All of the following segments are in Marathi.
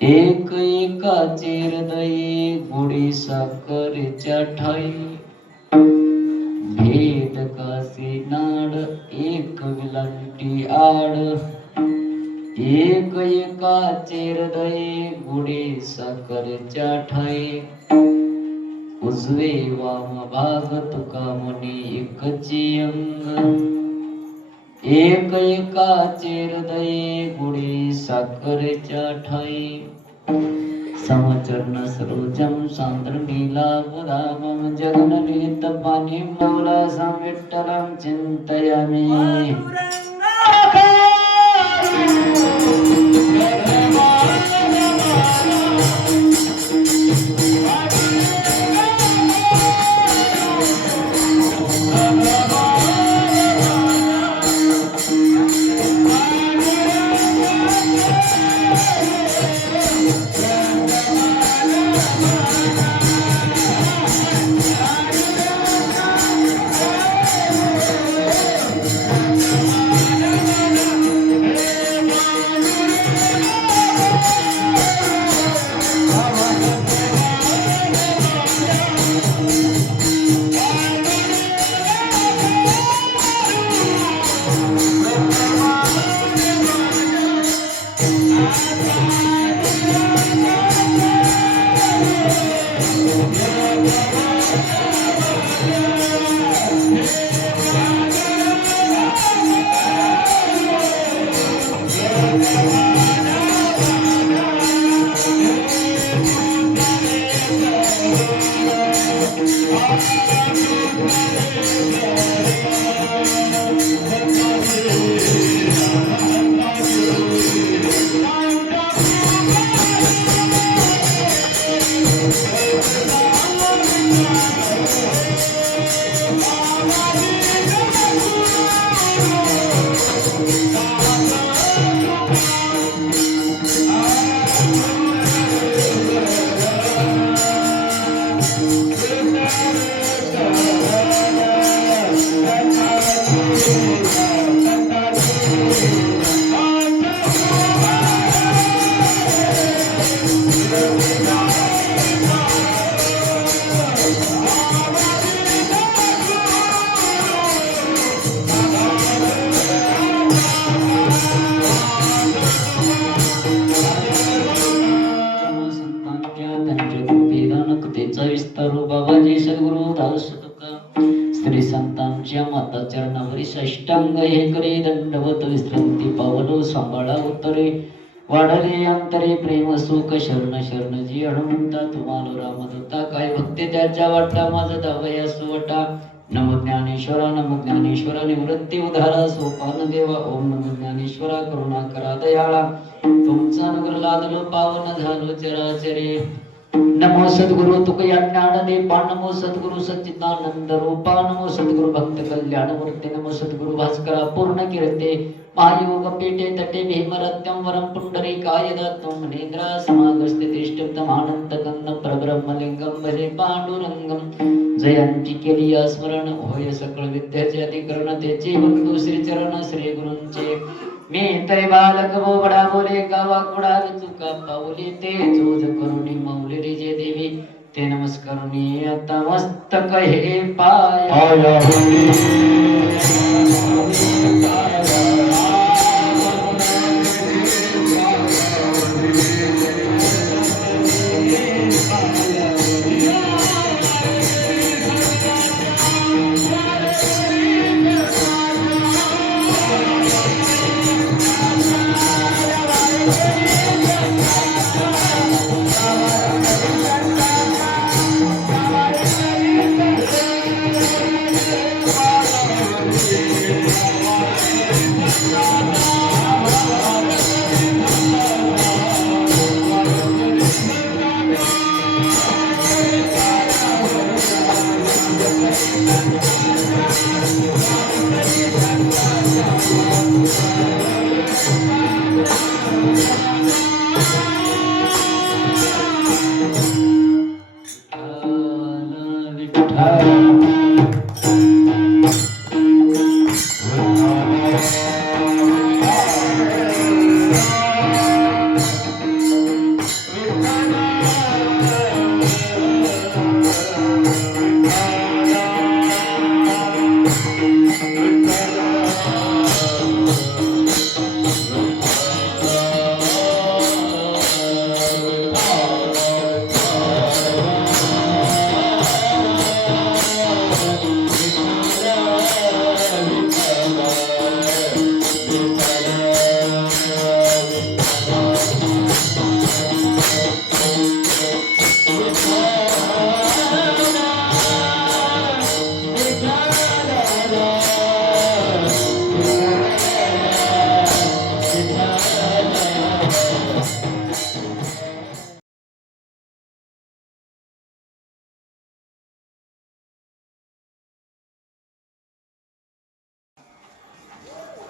एक एकाचे हृदय गोडी साखरेच्या ठाई, भेद कासे नाड एक विलांटी आड. एक एकाचे हृदय गोडी साखरेच्या ठाई, उजवे वाम भाग तुका म्हणे एकची अंग. एक एकाचे हृदय गुढी साखरेच्या ठाई, समचरण सरोजम सांद्रनीला वदामं जगननित पाणी मौला संविठ्ठलं चिंतयामि. बाबाजी सद्गुरु दास स्त्री संतांच्या माता चरणावरी साष्टांग हे करे दंडवत विश्रांती पावलो सांभाळा उत्तरे वाढले अंतरे प्रेम सुख शरण शरण जी हनुमंता तुम्हाला रामदत्ता काय भक्ती त्याच्या वाटा माझा दावया सुवटा नमो ज्ञानेश्वरा निवृत्ती उधारा सोपान देवा ओम नमो ज्ञानेश्वरा करुणा करा दयाळा तुमचा अनुग्रह लादलो पावन झालो चराचरे नमो सद्गुरु तुकया ज्ञान दे नमो सद्गुरु सच्चिदानंद रूपा नमो सद्गुरु भक्त कल्याण मूर्ती नमो सद्गुरु भास्करा पूर्ण कीर्ते महायोग पीठे तटे भीमरत्यं वरं पुंडरीकाय दत्तं मनेन्द्र समागस्ते तिष्ठितं आनंद गंध परब्रह्मलिंगं भजे पांडुरंगं जयांची केली स्मरण होय सकळ विद्याचे अधिकरण त्याचे बंधू श्री चरण श्री गुरूंचे मी तरी बालक बोबडा बोले गावा कुडा चुका पाऊली ते जोज करुणी मौली रे जे देवी ते नमस्कारुणी आता मस्तक हे पाय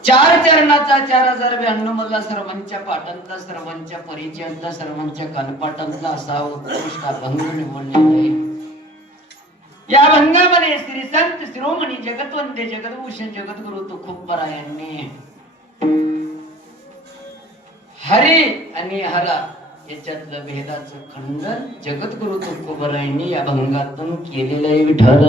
चार चरणाचा 4092 मधला सर्वांच्या पाठांचा सर्वांच्या परिचयांचा सर्वांच्या कानपाठांचा असा उत्कृष्ट अभंग निवडलेला आहे. या अभंगामध्ये श्री संत शिरोमणी जगतवंदे जगदभूषण जगद्गुरु तुकोबरा यांनी हरी आणि हरा याच्यातलं भेदाचं खंडन जगद्गुरु तुकोबरा यांनी या अभंगातून केलेलं आहे. विठ्ठल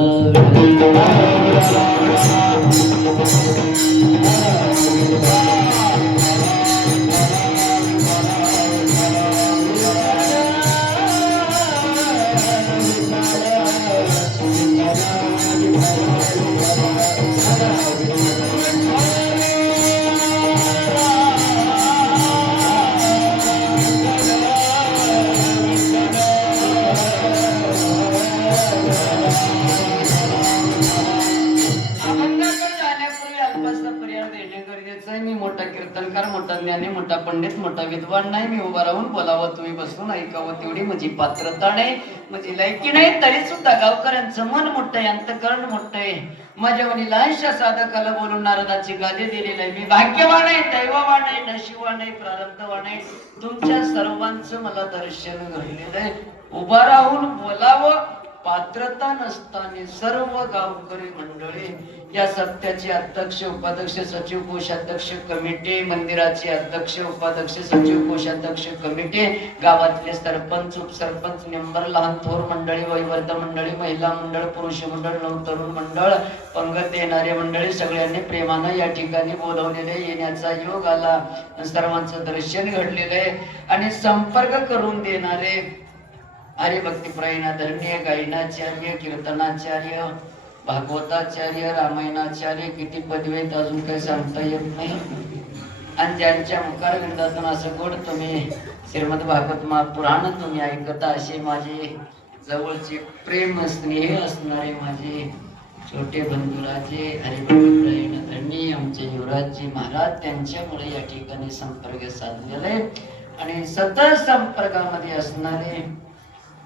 ज्ञानी मोठा पंडित मोठा विद्वान नाही, मी उभा राहून बोलावं तुम्ही बसून ऐकावं तेवढी माझी पात्रता नाही, माझी लायकी नाही, तरी सुद्धा गावकऱ्यांचं मन मोठं आहे, अंतकरण मोठं आहे. माझ्या वणी लहानशा साधकाला बोलून नारदाची गादी दिलेली आहे. मी भाग्यवान आहे, दैववान आहे, नशिबवान आहे, प्रारब्धवान आहे. तुमच्या सर्वांचं मला दर्शन घडलेलं आहे. उभा राहून बोलावं पात्रता नसताना सर्व गावकरी मंडळी या सप्त्याचे अध्यक्ष उपाध्यक्ष सचिव कोषाध्यक्ष कमिटी, मंदिराचे अध्यक्ष उपाध्यक्ष सचिव कोषाध्यक्ष कमिटी, गावातले सरपंच उपसरपंच मेंबर, लहान थोर मंडळी, वयोवृद्ध मंडळी, महिला मंडळ, पुरुष मंडळ, नवतरुण मंडळ, पंगत येणारे मंडळी, सगळ्यांनी प्रेमानं या ठिकाणी बोलवलेले, येण्याचा योग आला, सर्वांचं दर्शन घडलेलं आहे आणि संपर्क करून देणारे हरिभक्तीपरायण आदरणीय गायनाचार्य, कीर्तनाचार्य, भागवताचार्य, रामायणाचार्य, किती पदवी आहेत अजून काही सांगता येत नाही. आणि ज्यांच्या मुखार विंदातून असं गोड तुम्ही श्रीमद भागवत महापुराण तुम्ही ऐकता, असे माझे जवळचे प्रेम स्नेह असणारे माझे छोटे बंधुराजे हरिभक्तीपरायण आदरणीय आमचे युवराजजी महाराज, त्यांच्यामुळे या ठिकाणी संपर्क साधलेला आहे आणि सतत संपर्कामध्ये असणारे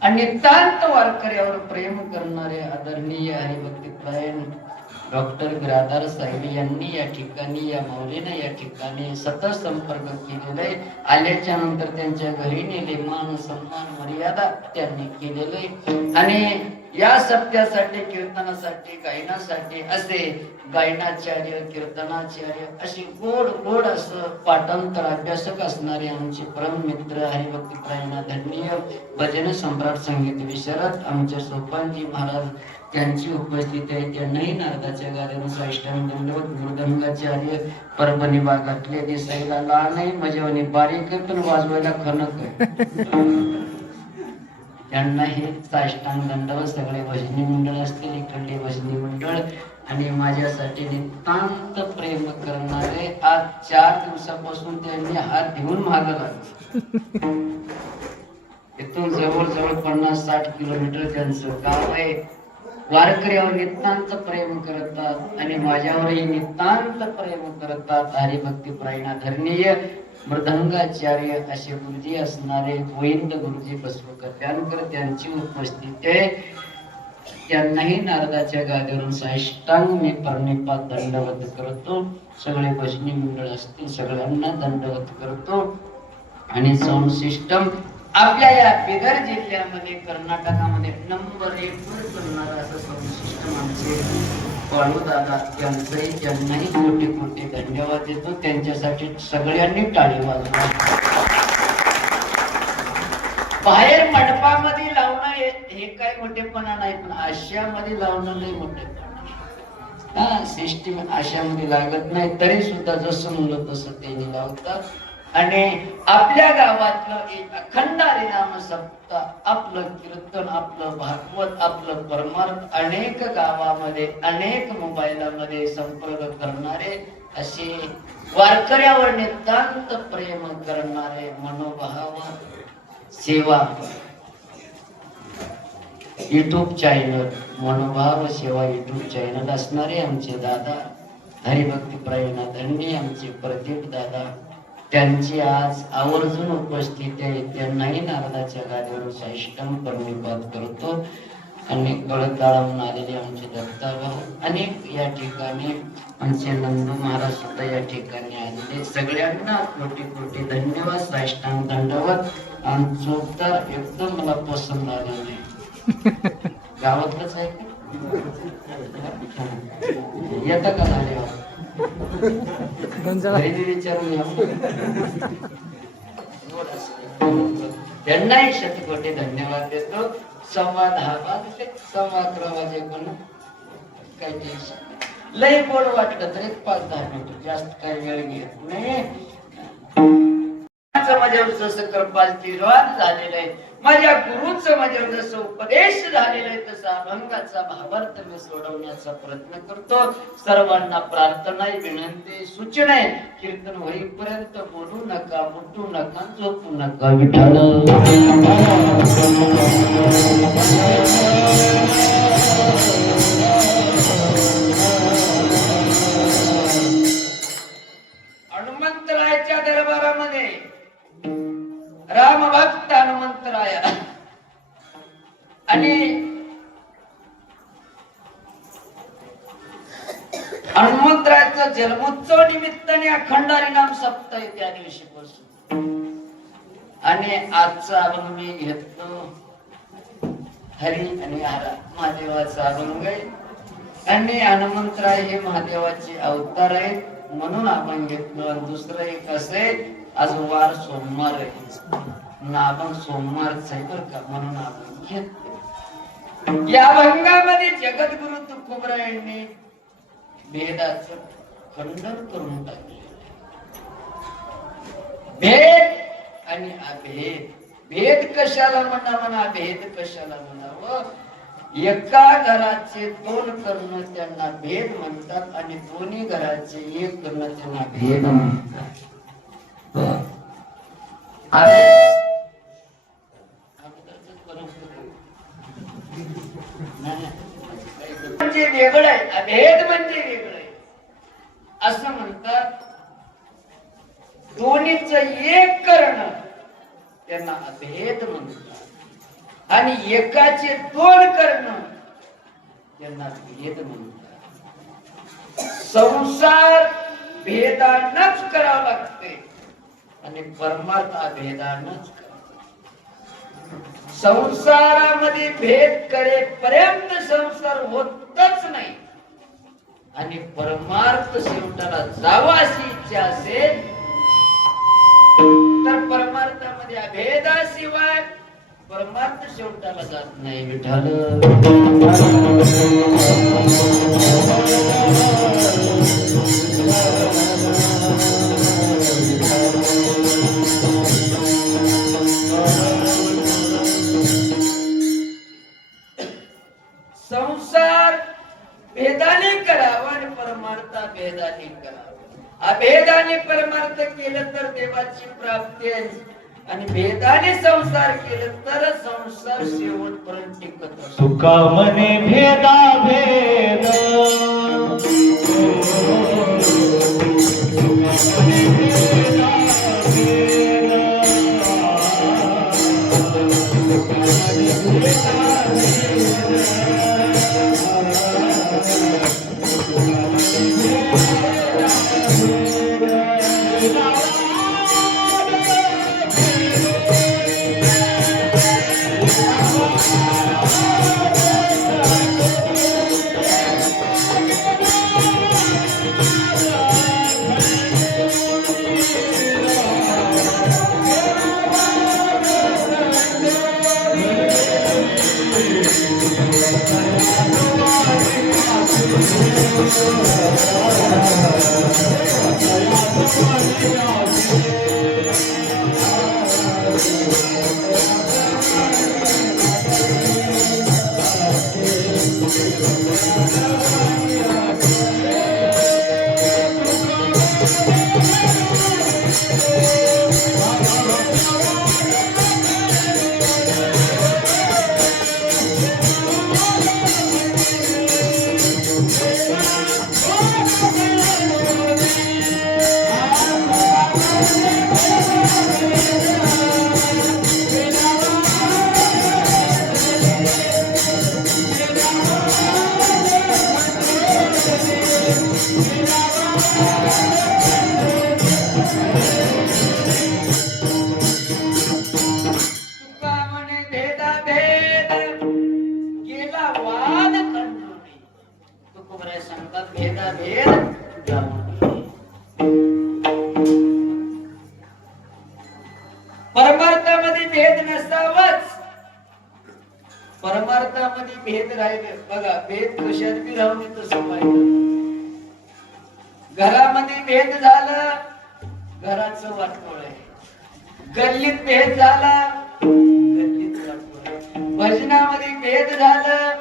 आणि नितांत वारकऱ्यावर प्रेम करणारे आदरणीय हरिभक्तीपरायण डॉक्टर बिरादार साहेब यांनी या ठिकाणी, या मौलीनं या ठिकाणी सतत संपर्क केलेला आहे. आल्याच्या नंतर त्यांच्या घरी नेले, मान सन्मान मर्यादा त्यांनी केलेलं आहे आणि या सप्त्यासाठी, कीर्तनासाठी, गायनासाठी असे गायनाचार्य, कीर्तनाचार्य अशी गोड गोड असं पाठांतर अभ्यासक असणारे आमचे परम मित्र हरिभक्तीपरायण आदरणीय भजन सम्राट संगीत विशारद आमचे सोपानजी महाराज, त्यांची उपस्थिती आहे. त्यांनाही नारदाच्या गाण्यानं साष्टांग दंडवत. मृदंगाचार्य परभणी भागातले, दिसायला लहान आहे, मजेवानी बारीक आहे, पण वाजवायला खणक आहे. त्यांनाही साष्टांग दंडवत. सगळे भजनी मंडळ असतील, इकडले भजनी मंडळ आणि माझ्यासाठी नितांत प्रेम करणारे, आज 4 दिवसापासून त्यांनी हात देऊन मागं लागले. इथून जवळजवळ 50-60 किलोमीटर त्यांचं गाव आहे. वारकऱ्यावर नितांत प्रेम करतात आणि माझ्यावरही नितांत प्रेम करतात. हरिभक्तीपरायण आदरणीय मृदंगाचार्य असे गुरुजी असणारे गोविंद गुरुजी बसव कल्याणकर, त्यांची उपस्थिती आहे. त्यांनाही नारदाच्या गादीवरून साष्टांग मी प्रणिपात दंडवत करतो. सगळे भजनी मंडळ असतील सगळ्यांना दंडवत करतो. आणि साऊंड सिस्टम आपल्या या बिदर जिल्ह्यामध्ये, कर्नाटकामध्ये नंबर 1 वर करणारा असं साऊंड सिस्टम आमचे बाळू दादा, यांचंही त्यांनाही कोटी कोटी धन्यवाद देतो. त्यांच्यासाठी सगळ्यांनी टाळी वाजवा. बाहेर मंडपामध्ये लावणं हे काही मोठेपणा नाही, पण आशियामध्ये लावणं नाही मोठेपणा. हा, सिस्टीम आशियामध्ये लागत नाही, तरी सुद्धा जसं म्हणलं तसं त्यांनी लावतात. आणि आपल्या गावातलं एक अखंड हरिनाम सप्ताह, आपलं कीर्तन, आपलं भागवत, आपलं परमार्थ अनेक गावामध्ये, अनेक मोबाईलमध्ये संपर्क करणारे असे वारकऱ्यावर नितांत प्रेम करणारे, मनोभाव सेवा युट्यूब चॅनल, मनोभाव सेवा युट्यूब चॅनल असणारे आमचे दादा हरिभक्तीपरायण आदरणीय आमचे प्रदीप दादा, त्यांची आज आवर्जून उपस्थिती आहे. त्यांनाही नारदाच्या गादीवर साष्टांग प्रणिपात करतो. अनेक कळताळाहून आलेले आमचे दत्ताभाऊ, अनेक या ठिकाणी आमचे नंदू महाराज सुद्धा या ठिकाणी आलेले, सगळ्यांना कोटी कोटी धन्यवाद, साष्टांग दंडवत. आमचं उत्तर एकदम मला पसंत आलं नाही. गावातलंच आहे का? येतं का झाल्यावर त्यांनाही शतकोटी धन्यवाद देतो. 10:15 11 वाजेपर्यंत काही टेन्शन, लय गोड वाटलं तर 5-10 मिनिट, जास्त काही वेळ घेत नाही. माझ्यावर जसं कृपाशीर्वाद झालेलं आहे, माझ्या गुरुचं माझ्यावर जसं उपदेश झालेला आहे, तसा अभंगाचा भावार्थ मी सोडवण्याचा प्रयत्न करतो. सर्वांना प्रार्थना आहे, विनंती, सूचना आहे, कीर्तन होईपर्यंत बोलू नका, उठू नका, झोपू नका. विठ्ठल हनुमंतरायाच्या दरबारात हनुमंतरायाचा जन्मोत्सव निमित्ताने अखंड हरिनाम सप्ताह त्या दिवशीपासून आणि आजचा अभंग मी घेतलो हरी आणि हरा महादेवाचा अभंग आहे आणि हनुमंतराय हे महादेवाचे अवतार आहेत म्हणून आपण घेतलो. आणि दुसरं एक असे आज वार सोमवार आहे ना आपण सोमवारच आहे बरं का म्हणून आपण घेतलो. या अभंगामध्ये जगद्गुरु तुकोबरायांनी भेदाचं खंडन करून टाकले. भेद आणि अभेद. भेद कशाला म्हणा भेद कशाला म्हणावं. एका घराचे दोन कर्ण त्यांना भेद म्हणतात आणि दोन्ही घराचे एक कर्ण त्यांना भेद म्हणतात. म्हणजे वेगळं आहे. अभेद म्हणजे वेगळं आहे असं म्हणतात. दोन्हीच एक करणं त्यांना अभेद म्हणतात आणि एकाचे दोन करणं त्यांना भेद म्हणतात. संसार भेदानच करावा लागते आणि परमार्थ अभेदानच करावा. संसारामध्ये भेद करेपर्यंत संसार होतच नाही आणि परमार्थ शेवटाला जावा अशी इच्छा असेल तर परमार्थामध्ये अभेदाशिवाय परमार्थ शेवटाला जात नाही. विठ्ठल संसार भेदाने करावा आणि परमार्थ भेदाने करावा. अभेदाने परमार्थ केलं तर देवाची प्राप्ती आहे आणि भेदाने संसार केलं तर संसार शेवटपर्यंत टिकत असतो. तुका मने भेदा भेद परमार्थामध्ये भेद नसावाच. परमार्थामध्ये भेद राहिले बघा. भेद कशात बी राहून तसं पाहिजे. घरामध्ये भेद झाला घराचं वाटोळ आहे. गल्लीत भेद झाला गल्लीत वाटोळ आहे. भजनामध्ये भेद झालं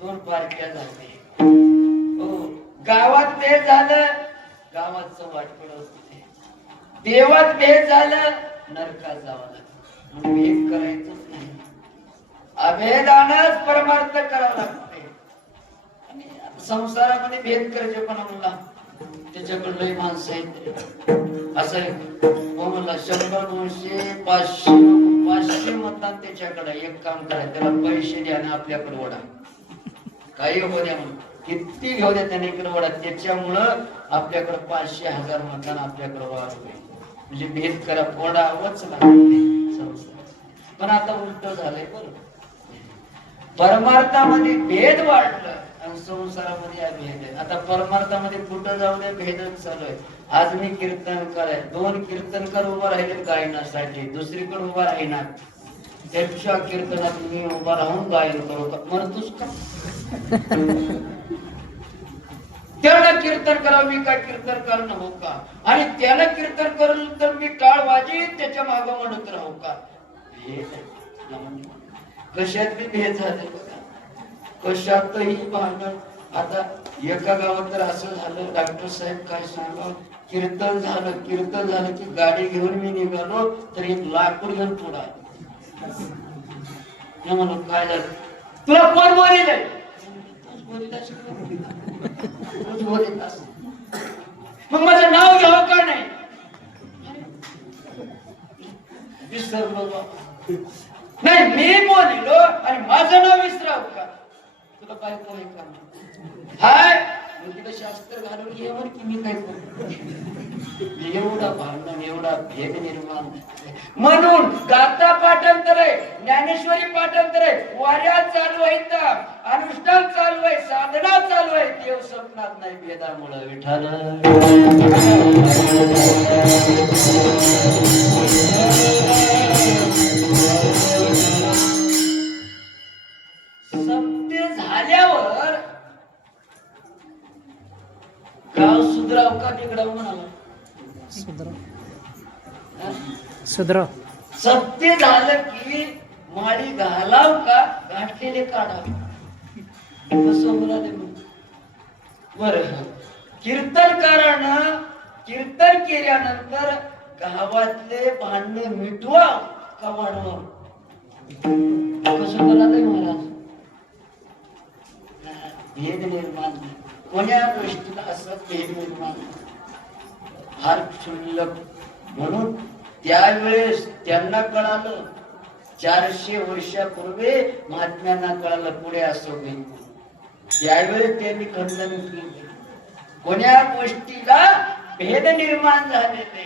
दोन पार्ट्या झाले. हो गावात भेद झालं गावाचं वाटोळ असते. देवात भेद झालं नरकात जावं लागतं. भेद करायचंच नाही. अभेदानच परमार्थ करावा लागते. आणि संसारामध्ये भेद करायचे पण म्हणला त्याच्याकडे लय माणसं आहेत असं आहे. हो म्हणला 100 200 500 मतदान त्याच्याकडे. एक काम करा त्याला पैसे द्या आणि आपल्याकडे ओढा काही हो द्या म्हणून. किती घेऊ द्या त्याने इकडे वडा, त्याच्यामुळं आपल्याकडे 500,000 मतदान आपल्याकडे वाढवले. म्हणजे भेद करा फोडावंच लागते. पण आता उलट झालंय बरं, परमार्थामध्ये भेद वाढलं आणि संसारामध्ये भेद आहे. आता परमार्थामध्ये कुठं जाऊ दे भेदच चालू आहे. आज मी कीर्तन कराय 2 कीर्तनकार उभा राहिले गायनासाठी, दुसरीकडे उभा राहिणार त्याच्या कीर्तनात मी उभा राहून गायन करू का म्हणतोस का? त्यानं कीर्तन करावं मी काय कीर्तन करणं हो का? आणि त्यानं कीर्तन करून तर मी टाळ वाजीत त्याच्या माग म्हणत राहू का? कशात बी भेद झाले बघा, कशातही भांडण. आता एका गावात तर असं झालं, डॉक्टर साहेब काय सांगा, कीर्तन झालं की गाडी घेऊन मी निघालो तर एक लाकूड घेऊन पुढा म्हणून काय झालं, तुला कोण बोलिले? मग माझं नाव घ्यावं का नाही? विसरलो नाही, मी बोलिलो आणि माझं नाव विसराव का? तुला काय कोणी का हाय तिला शास्त्र घालून घे म्हण की मी काय करू? एवढा भांडण, एवढा भेद निर्माण. म्हणून गाथा पाठांतर आहे, ज्ञानेश्वरी पाठांतर आहे, वाऱ्या चालू आहेत, अनुष्ठान चालू आहे, साधना चालू आहे. देव स्वप्नात नाही भेदामुळे विठाल. सत्य झाल्यावर गाव सुधराव का बिघडाव म्हणाला? सुधराव. सत्य झालं की माळी घालाव का गाठलेले काढाव? बर, कीर्तनकारानं कीर्तन केल्यानंतर गावातले भांडण मिटवा का वाढवा? कसं बोलायला महाराज? भेद निर्माण, कोण्या गोष्टीला असं भेद निर्माण फार क्षुल्लक. म्हणून त्यावेळेस त्यांना कळालं, 400 वर्षापूर्वी महात्म्यांना कळालं पुढे असं होईल. त्यावेळेस त्यांनी खंडन केले. कोण्या गोष्टीला भेद निर्माण झालेले,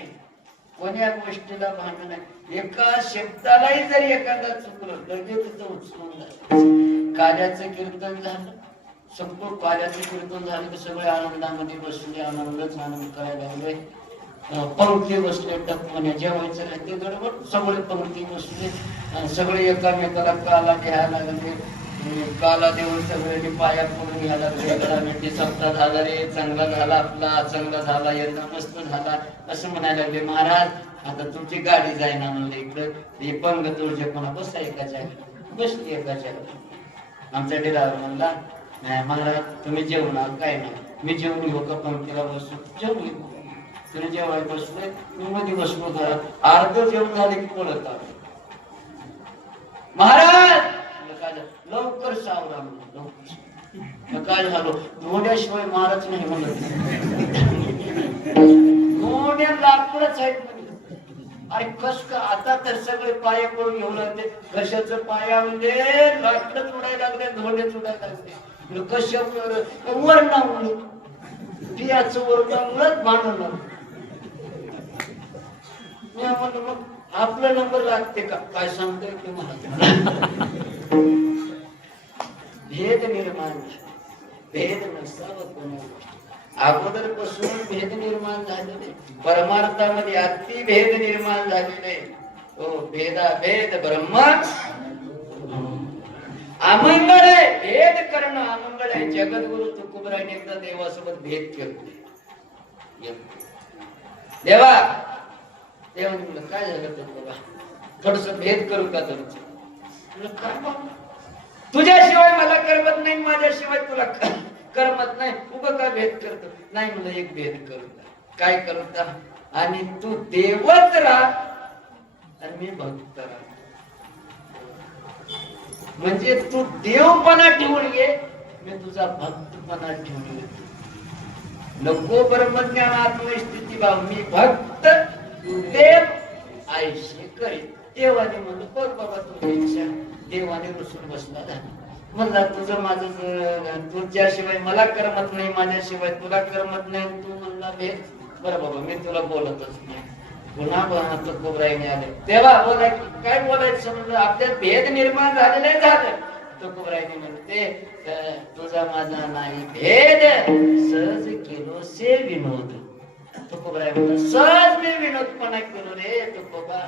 कोण्या गोष्टीला भांडण नाही. एका शब्दालाही जर एखादा चुकलं लगेच उचलून झालं. काल्याचं कीर्तन झालं, सगळं काल्याचं कीर्तन झालं की सगळे आनंदामध्ये बसले, आनंदच आनंद करायला लागले. पंक्ती बसले, टपमने जेवायचं नाही ते गडबड, सगळे पंक्ती बसले, सगळे एकामेकाला काला घ्यायला लागले. काला देऊन सगळ्यांनी पाया पडून घ्यायला लागले. गडामेटी सप्ताह झाला रे, चांगला झाला आपला, चांगला झाला, यंदा मस्त झाला असं म्हणायला लागले. महाराज आता तुमची गाडी जाईना म्हणले, इकडं हे पंग तुळजे कोणा बसा एकाच्या बसली एकाच्या. आमचा ड्रायव्हर म्हणला, नाही महाराज तुम्ही जेवणार काय नाही, मी जेवण घेऊ का पंक्तीला बसू? जेवण घेऊ. तुम्ही जेवायला बसलोय, मी मध्ये बसलो घरात. अर्ध जेवण झाले की पळत आलो. महाराज लवकर सावरा म्हणून, लवकर काय झालो? धोड्याशिवाय महाराज नाही म्हणत. धोड्या लाकडच आहेत. अरे कस का आता तर सगळे पाय पडून घेऊ लागले. कशाचं पाया म्हणजे लाकडच उडायला लागले, धोंडेच उडायला लागले. कशामुळे? वर्णामुळे, पियाचं वर्णामुळेच भांडण लागलं. मग आपला नंबर लागते का काय सांगतोय की मला? भेद निर्माण, भेद नसावं कोणा अगोदर पासून भेद निर्माण झालेले. परमार्थामध्ये अति भेद निर्माण झालेले. हो, भेदा भेद ब्रह्म अमंगळ आहे. भेद करणं अमंगळ आहे. जगद्गुरु तुकोबराने एकदा देवासोबत भेद केला. देवा देवा म्हणलं काय झालं तर बाबा, थोडस भेद करू का तुमचं? काय बाबा, तुझ्याशिवाय मला करमत नाही, माझ्याशिवाय तुला करमत नाही, उगा काय भेद करतो? नाही म्हणलं एक भेद करू का. काय करू का? आणि तू देवच राहा आणि मी भक्त राहा. म्हणजे तू देवपणा ठेवून घे, मी तुझा भक्तपणा ठेवून घे. नको ब्रह्मज्ञान आत्मस्थिती भाव, मी भक्त देव आयुष्य करेल. देवाने म्हणलं बघ बाबा तुझी इच्छा. देवाने रुसून बसला झाला. म्हणला तुझं माझं तुझ्याशिवाय मला करमत नाही, माझ्याशिवाय तुला करमत नाही. तू म्हणला भेद. बरं बाबा मी तुला बोलतच नाही. पुन्हा तुकोबराईने आले तेव्हा बोलाय काय बोलायचं म्हणलं आपल्यात भेद निर्माण झालेलं झालं. तुकोबराईने म्हणते तुझा माझा नाही भेद, सहज केलो से विनोद. तुकोबराई म्हणतात सहज मी विनोदपणा केलो रे तुकोबा.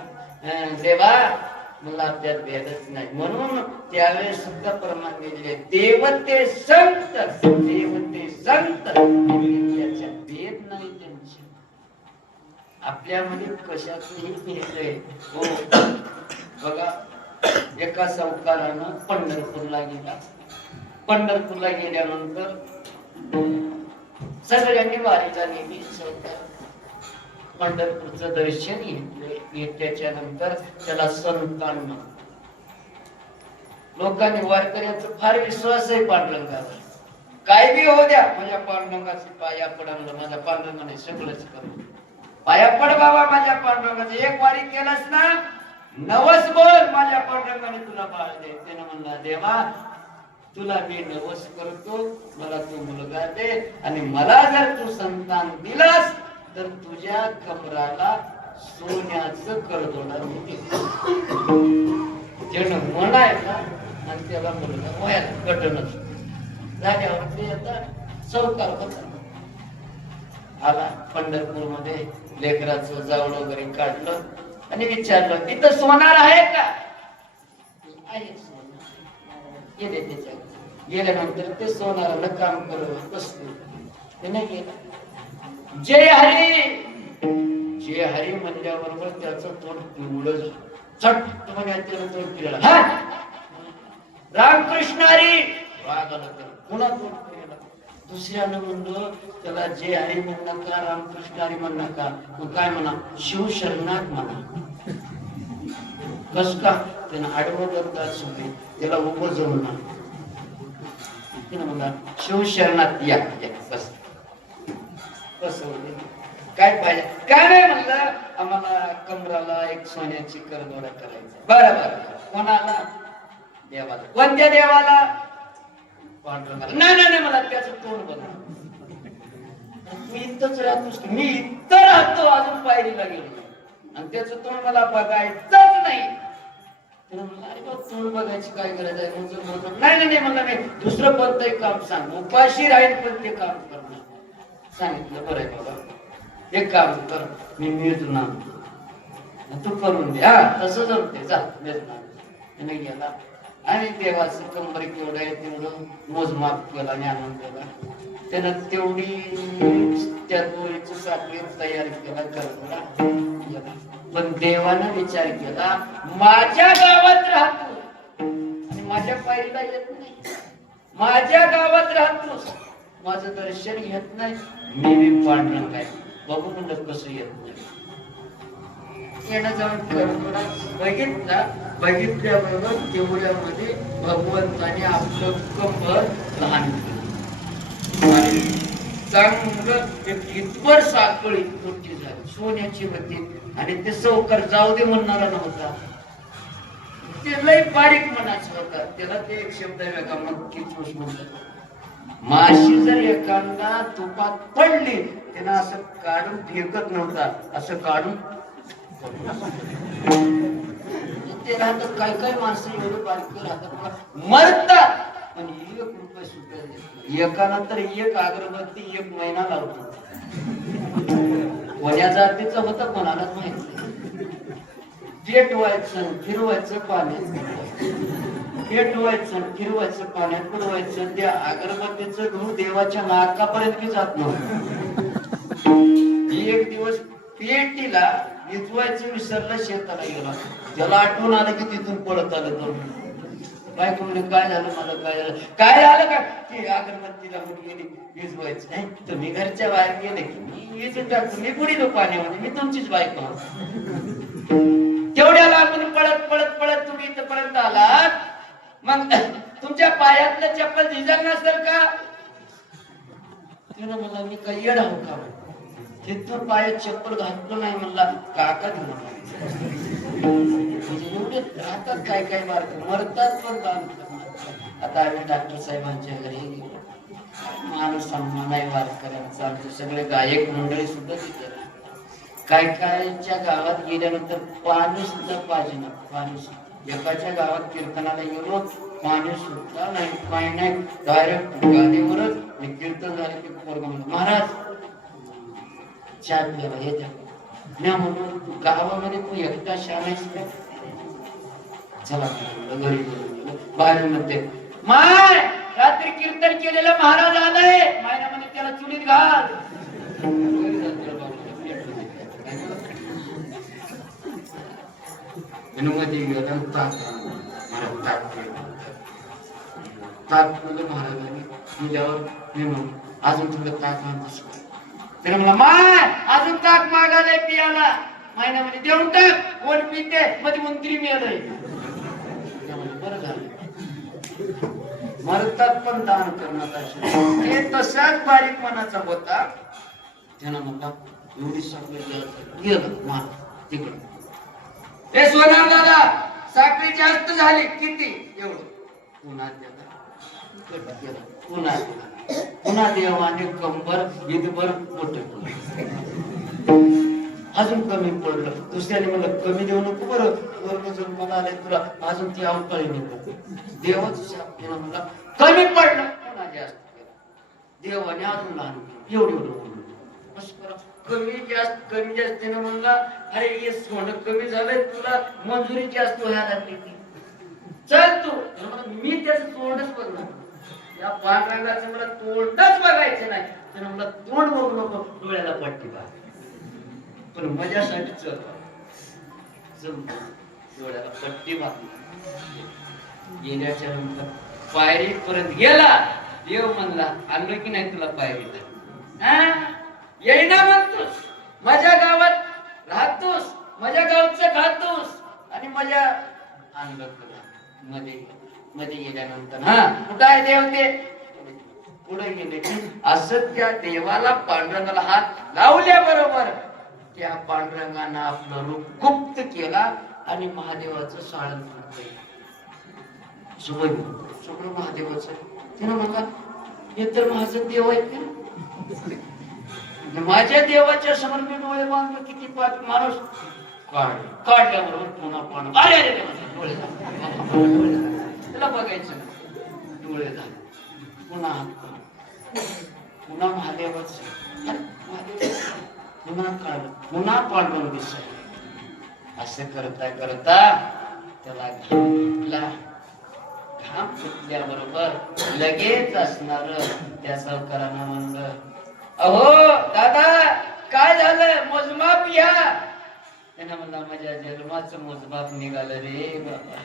देवा मला आपल्यात भेदच नाही. म्हणून त्यावेळेस सुद्धा परमात्मा दिले देवते संत, देवते संत त्याच्या भेद नाही त्यांची. आपल्यामध्ये कशाचंही भेद आहे. हो बघा एका सावकारानं पंढरपूरला गेला. पंढरपूरला गेल्यानंतर सगळ्यांनी वारीला नेली. सावकार पंढरपूरचं दर्शन घेतल्याच्या नंतर त्याला संतांना लोकांनी वारकऱ्याचा फार विश्वास आहे पांडुरंगावर. काय बी होऊ द्या माझ्या पांडुरंगाचे पाया पडलं, माझ्या पांडुरंगाने सगळंच करू. पाया पड बाबा माझ्या पांडुरंगाचे. एक वारी केलास ना नवस बोल माझ्या पांडुरंगाने तुला बाळ दे. त्यानं म्हणला देवा तुला मी नवस करतो, मला तू मुलगा दे आणि मला जर तू संतान दिलास तर तुझ्या कमराला सोन्याचं करदोडा मी ज्यानं म्हणायला आणि त्याला मुलगा व्हायला घटनच झाल्यावर ते आता सावकार होता. आला पंढरपूर मध्ये लेकराचं जावळ वगैरे काढलं आणि विचारलं तिथं सोनार आहे का? आहे सोनार. गेले त्याच्या गेल्यानंतर ते सोनाराला काम करत बसले. ते नाही गेला. जय हरी जय हरी म्हणल्याबरोबर त्याचं तोंड पिवळं चट त्यानं तोंड पिळलं. हा रामकृष्ण हरी रागाला पुन्हा तोंड पिळलं. दुसऱ्यानं म्हणलं त्याला जय हरी म्हण नका, रामकृष्ण हरी म्हण नका, मग काय म्हणा शिवशरणात म्हणा. कस का त्यानं आडवं करता सुद्धा त्याला उभं जमून म्हणा शिवशरणात या बस. काय पाहिजे काय नाही म्हणलं आम्हाला कमराला एक सोन्याची करदोडा करायचा. बरं बरं कोणाला? देवाला. कोणत्या देवाला? पांडुरंगाला. नाही नाही मला त्याचं तोंड बघा. मी इथंच राहतोस. मी इथं राहतो अजून पायरीला गेलो आणि त्याचं तोंड मला बघायचंच नाही. अरे बा तोंड बघायची काय गरज आहे? नाही नाही म्हणलं नाही दुसरं कोणतंही काम सांग. उपाशी राहील पण ते काम करणार. सांगितलं बरं आहे बाबा एक काम कर मी मिळतो तू करून दे. हा तसं जमते जा मिळणार गेला आणि देवाचं कंबर केवढं आहे तेवढं मोजमाप केला आणि आणून दिला. त्यानं तेवढी त्या दोरीची साखळी तयार केला करला. पण देवानं विचार केला माझ्या गावात राहतो आणि माझ्या पायरीला येत नाही. माझ्या गावात राहतोस माझं दर्शन घेत नाही. मी बी पांडुरंग आहे बघू म्हणलं कसं येत नाही. येणं जाऊन करतोडा बघितला. बघितल्याबरोबर तेवढ्यामध्ये भगवंताने आपलं कंबर लहान केलं आणि चांगलं इतवर साखळी मोठी झाली सोन्याची होती. आणि ते सावकार जाऊ दे म्हणणारा नव्हता. ते लय बारीक मनाचं होता. त्याला ते एक शब्द वेगळा नक्की चोष म्हणतात. माशी जर एखादा तुपात पडली त्यानं असं काढून फेकत नव्हता. असं काढून ते राहतात. काय काय माणसं एवढे बारीक राहतात मरतात पण 1 रुपये सुद्धा एकाला तर एक अगरबत्ती 1 महिना लावतो. वड्या जातीचं होतं कोणालाच माहिती. पेट व्हायचं फिरवायचं पाण्यात पेटवायचं फिरवायचं पाण्यात फिरवायचं. त्या अगरबत्तीचं धूर देवाच्या नाकापर्यंत बी जात नव्हतं. एक दिवस पेटीला विजवायचं विसरलं. शेताला गेला त्याला आठवण आलं की तिथून पळत आलं. तो काय म्हणले काय झालं मला काय झालं काय झालं का ती अगरबत्तीला मुली गेली विजवायचं नाही. तुम्ही घरच्या बाहेर गेले की मी विजून टाकतो. मी बुडीलो पाण्यामध्ये. मी तुमचीच बायको. तेवढ्याला आपण पळत पळत पळत तुम्ही इथपर्यंत आलात. मग तुमच्या पायातलं चप्पल झिजल नसेल का? तिनं मला मी काही येडा हो का तिथून पायात चप्पल घातलं नाही म्हणला काका म्हणजे एवढे राहतात काय काय मार्ग मरतात पण दान करणार. आता आम्ही डॉक्टर साहेबांच्या घरी गेलो. माणूस नाही वारकऱ्यांचा आमचे सगळे गायक मंडळी सुद्धा तिथे काय कायच्या गावात गेल्यानंतर पाणी सुद्धा पाहिजे ना. पाणी सुद्धा एकाच्या गावात कीर्तनाला गेलो, पाणी सुद्धा नाही, काय नाही, डायरेक्ट गादीवरच कीर्तन झाले की पोरगा म्हणतो महाराज चहा प्यायला हे द्या. मी म्हणून तू गावामध्ये तू एकटा शान आहेस का? चला घरी गेलो. बाहेर म्हणते माय रात्री कीर्तन केलेलं महाराज आलाय. मायना म्हणे त्याला चुलीत घाल. महाराजांनी तुझ्यावर मी म्हणून अजून थोडं ताक आणतोस. त्याला म्हणला माय अजून ताक मागायला पियाला. मायना म्हणे देऊन टाक. कोण पिते मध्ये मंत्री मिळालंय. बरं झालं मरतात पण दान करण्याचा ते तसाच बारीक मनाचा होता. त्यानं म्हणला एवढी साखळी गेलं तिकडं. हे सोनार दादा साखळी जास्त झाली किती एवढं पुन्हा पुन्हा पुन्हा देवाने कंबर ईदभर मोठं अजून कमी पडलं. दुसऱ्याने म्हणलं कमी देऊ नको बरं वरून जर मला आले तुला अजून ती अवकाळी नको. देवाच म्हणला कमी पडलं पुन्हा जास्त केलं. देवाने अजून लहान केलं. एवढं बोललं असं करा कमी जास्तीनं म्हणला अरे हे सोनं कमी झालंय तुला मंजुरी जास्त व्हायला लागली चल तू. मी त्याचं तोंडच बघणार. या पांढरंगाचं मला तोंडच बघायचं नाही. त्यानं मला तोंड बघू नको डोळ्याला पट्टी बा पण मजासाठी चल डोळ्याला पट्टी बांधली. गेल्याच्या नंतर पायरी पर्यंत गेला. देव म्हणला आणलं की नाही तुला पायरीला येईना म्हणतोस माझ्या गावात राहतोस माझ्या गावचं खातोस आणि माझ्या आणलं तुला मध्ये गेल्यानंतर कुठं आहे देव ते पुढे गेले. असं त्या देवाला पांडुरंगाला हात लावल्या बरोबर त्या पांडुरंगानं आपलं रूप गुप्त केला आणि महादेवाचं साळण सगळं महादेवाचं. त्यानं म्हणला हे तर माझं देव आहे का? माझ्या देवाच्या समोर मी डोळे बांधलो किती पाच माणूस काढल्याबरोबर पुन्हा पाणी अरे अरे डोळे त्याला बघायचं डोळे झाले पुन्हा पुन्हा महादेवाचं पुन्हा काढ पुन्हा पांडुरंग दिसत. असं करता त्याला घाम फुटल्याबरोबर लगेच असणार त्या सावकारांना म्हणलं अहो दादा काय झालं मोजमाप या. त्यानं म्हणला माझ्या जन्माचं मोजमाप निघालं रे बाबा.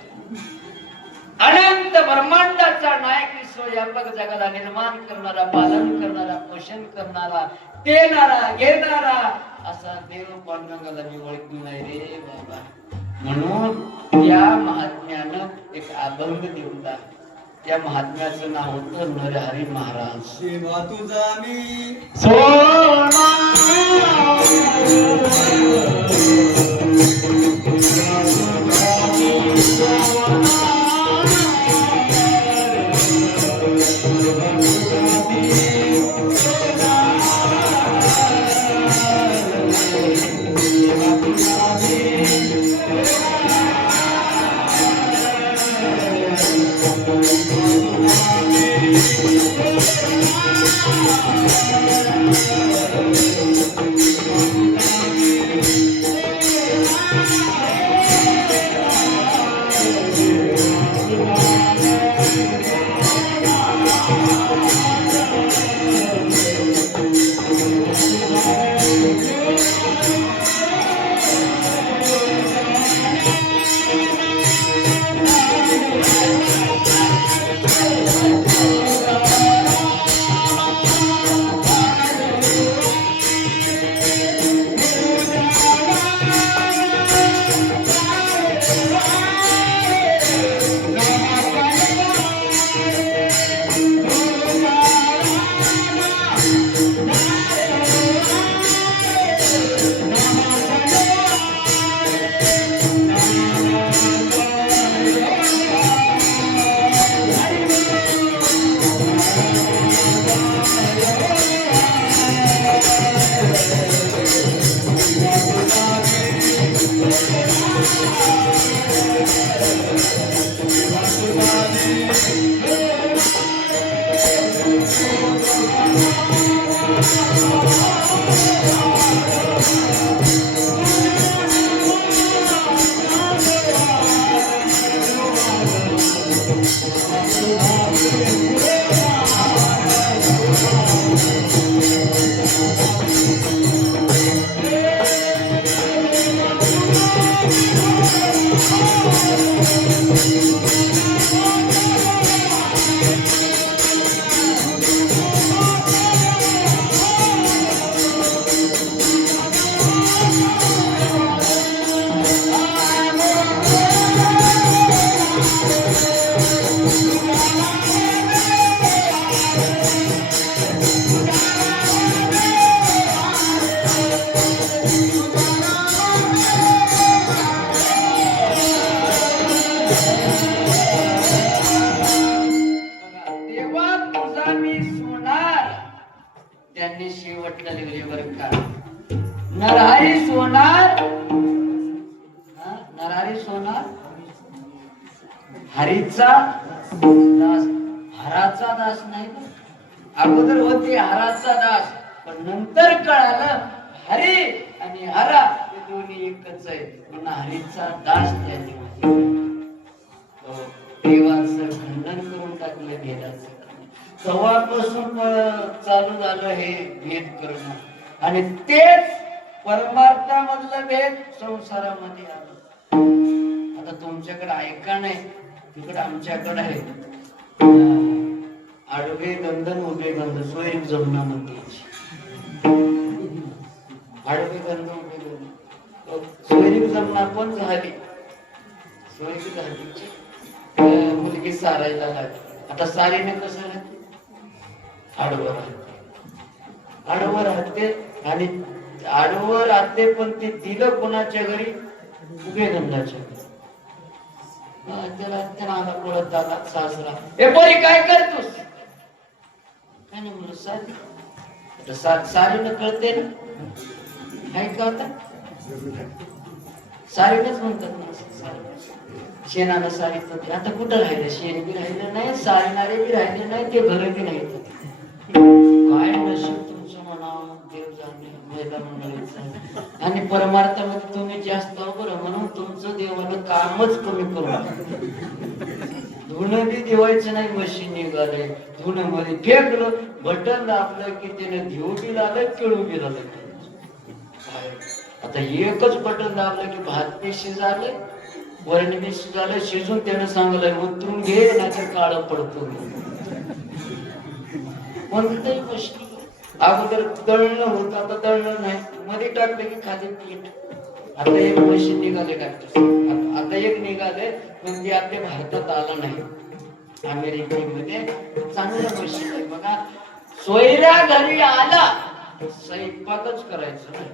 अनंत ब्रह्मांडाचा नायक विश्वव्यापक जगाला निर्माण करणारा पालन करणारा पोषण करणारा देणारा घेणारा असा देव पांडुरंगाला मी ओळखू नाही रे बाबा. म्हणून या महात्म्यानं एक अभंग देऊन त्या महात्म्याचं नाव होतं नरहरी महाराज. सेवा तुझा मी सोना तेव्हा तुझा मी सोनार त्यांनी शेवटला लिहिले बरं का नरहरी सोनार नरहरी सोनार हरीचा दास हराचा दास नाही अगोदर होती हराचा दास पण नंतर कळालं हरी आणि हरा हे दोन्ही एकच आहे म्हणून हरीचा दास त्यांनी देवाचं खंडन करून टाकलं भेदाचं तेव्हापासून चालू झालं हे भेद करणं आणि तेच परमार्थामधलं भेद संसारामध्ये आलं आता तुमच्याकडे ऐका नाही तिकडे आमच्याकडे आहे आडवे गंधन उभे गंध सोयरीक जमना म्हणते आडवे गंध उभे गंध सोयरीक जमना पण झाली सोयरीक झाली मुलगी सारायला लागली आता सारीने कसं राहते आडवं राहते आणि आडवं राहते पण ते दिलं कोणाच्या घरी उभे गंधाच्या घरी त्याला आला पळत आला सासरा ए बरी काय करतोस काय नाही म्हणलं सारी सारीनं कळते ना काय कळत सारीनच म्हणतात ना शेणानं सारीत आता कुठं राहिलं शेण बी राहिलं नाही सारणारे बी राहिले नाही ते घर बी नाही काय नशीब तुमचं म्हणावं देव जाणे महिला मंडळीचं आणि परमार्थामध्ये तुम्ही जास्त बरं म्हणून तुमचं देवानं कामच कमी करून धुणं बी देवायचं नाही मशीन निघालंय धुणं मध्ये फेकलं बटन दाबलं की त्याने देऊ बी लागलं केळू बी लागलं आता एकच बटन दाबलं की भात बी शिजालंय वरण बी शिजालं शिजून त्यानं सांगलंय उतरून घे नाहीतर काळं पडतो कोणत्याही गोष्टी अगोदर दळणं होत आता दळणं नाही मध्ये टाकलं की खाली पीठ आता एक मशीन निघाले डॉक्टर आता एक निघाले पण ते आपल्या भारतात आलं नाही अमेरिकेमध्ये चांगलं मशीन आहे बघा सोयऱ्या घरी आला स्वयंपाकच करायचं नाही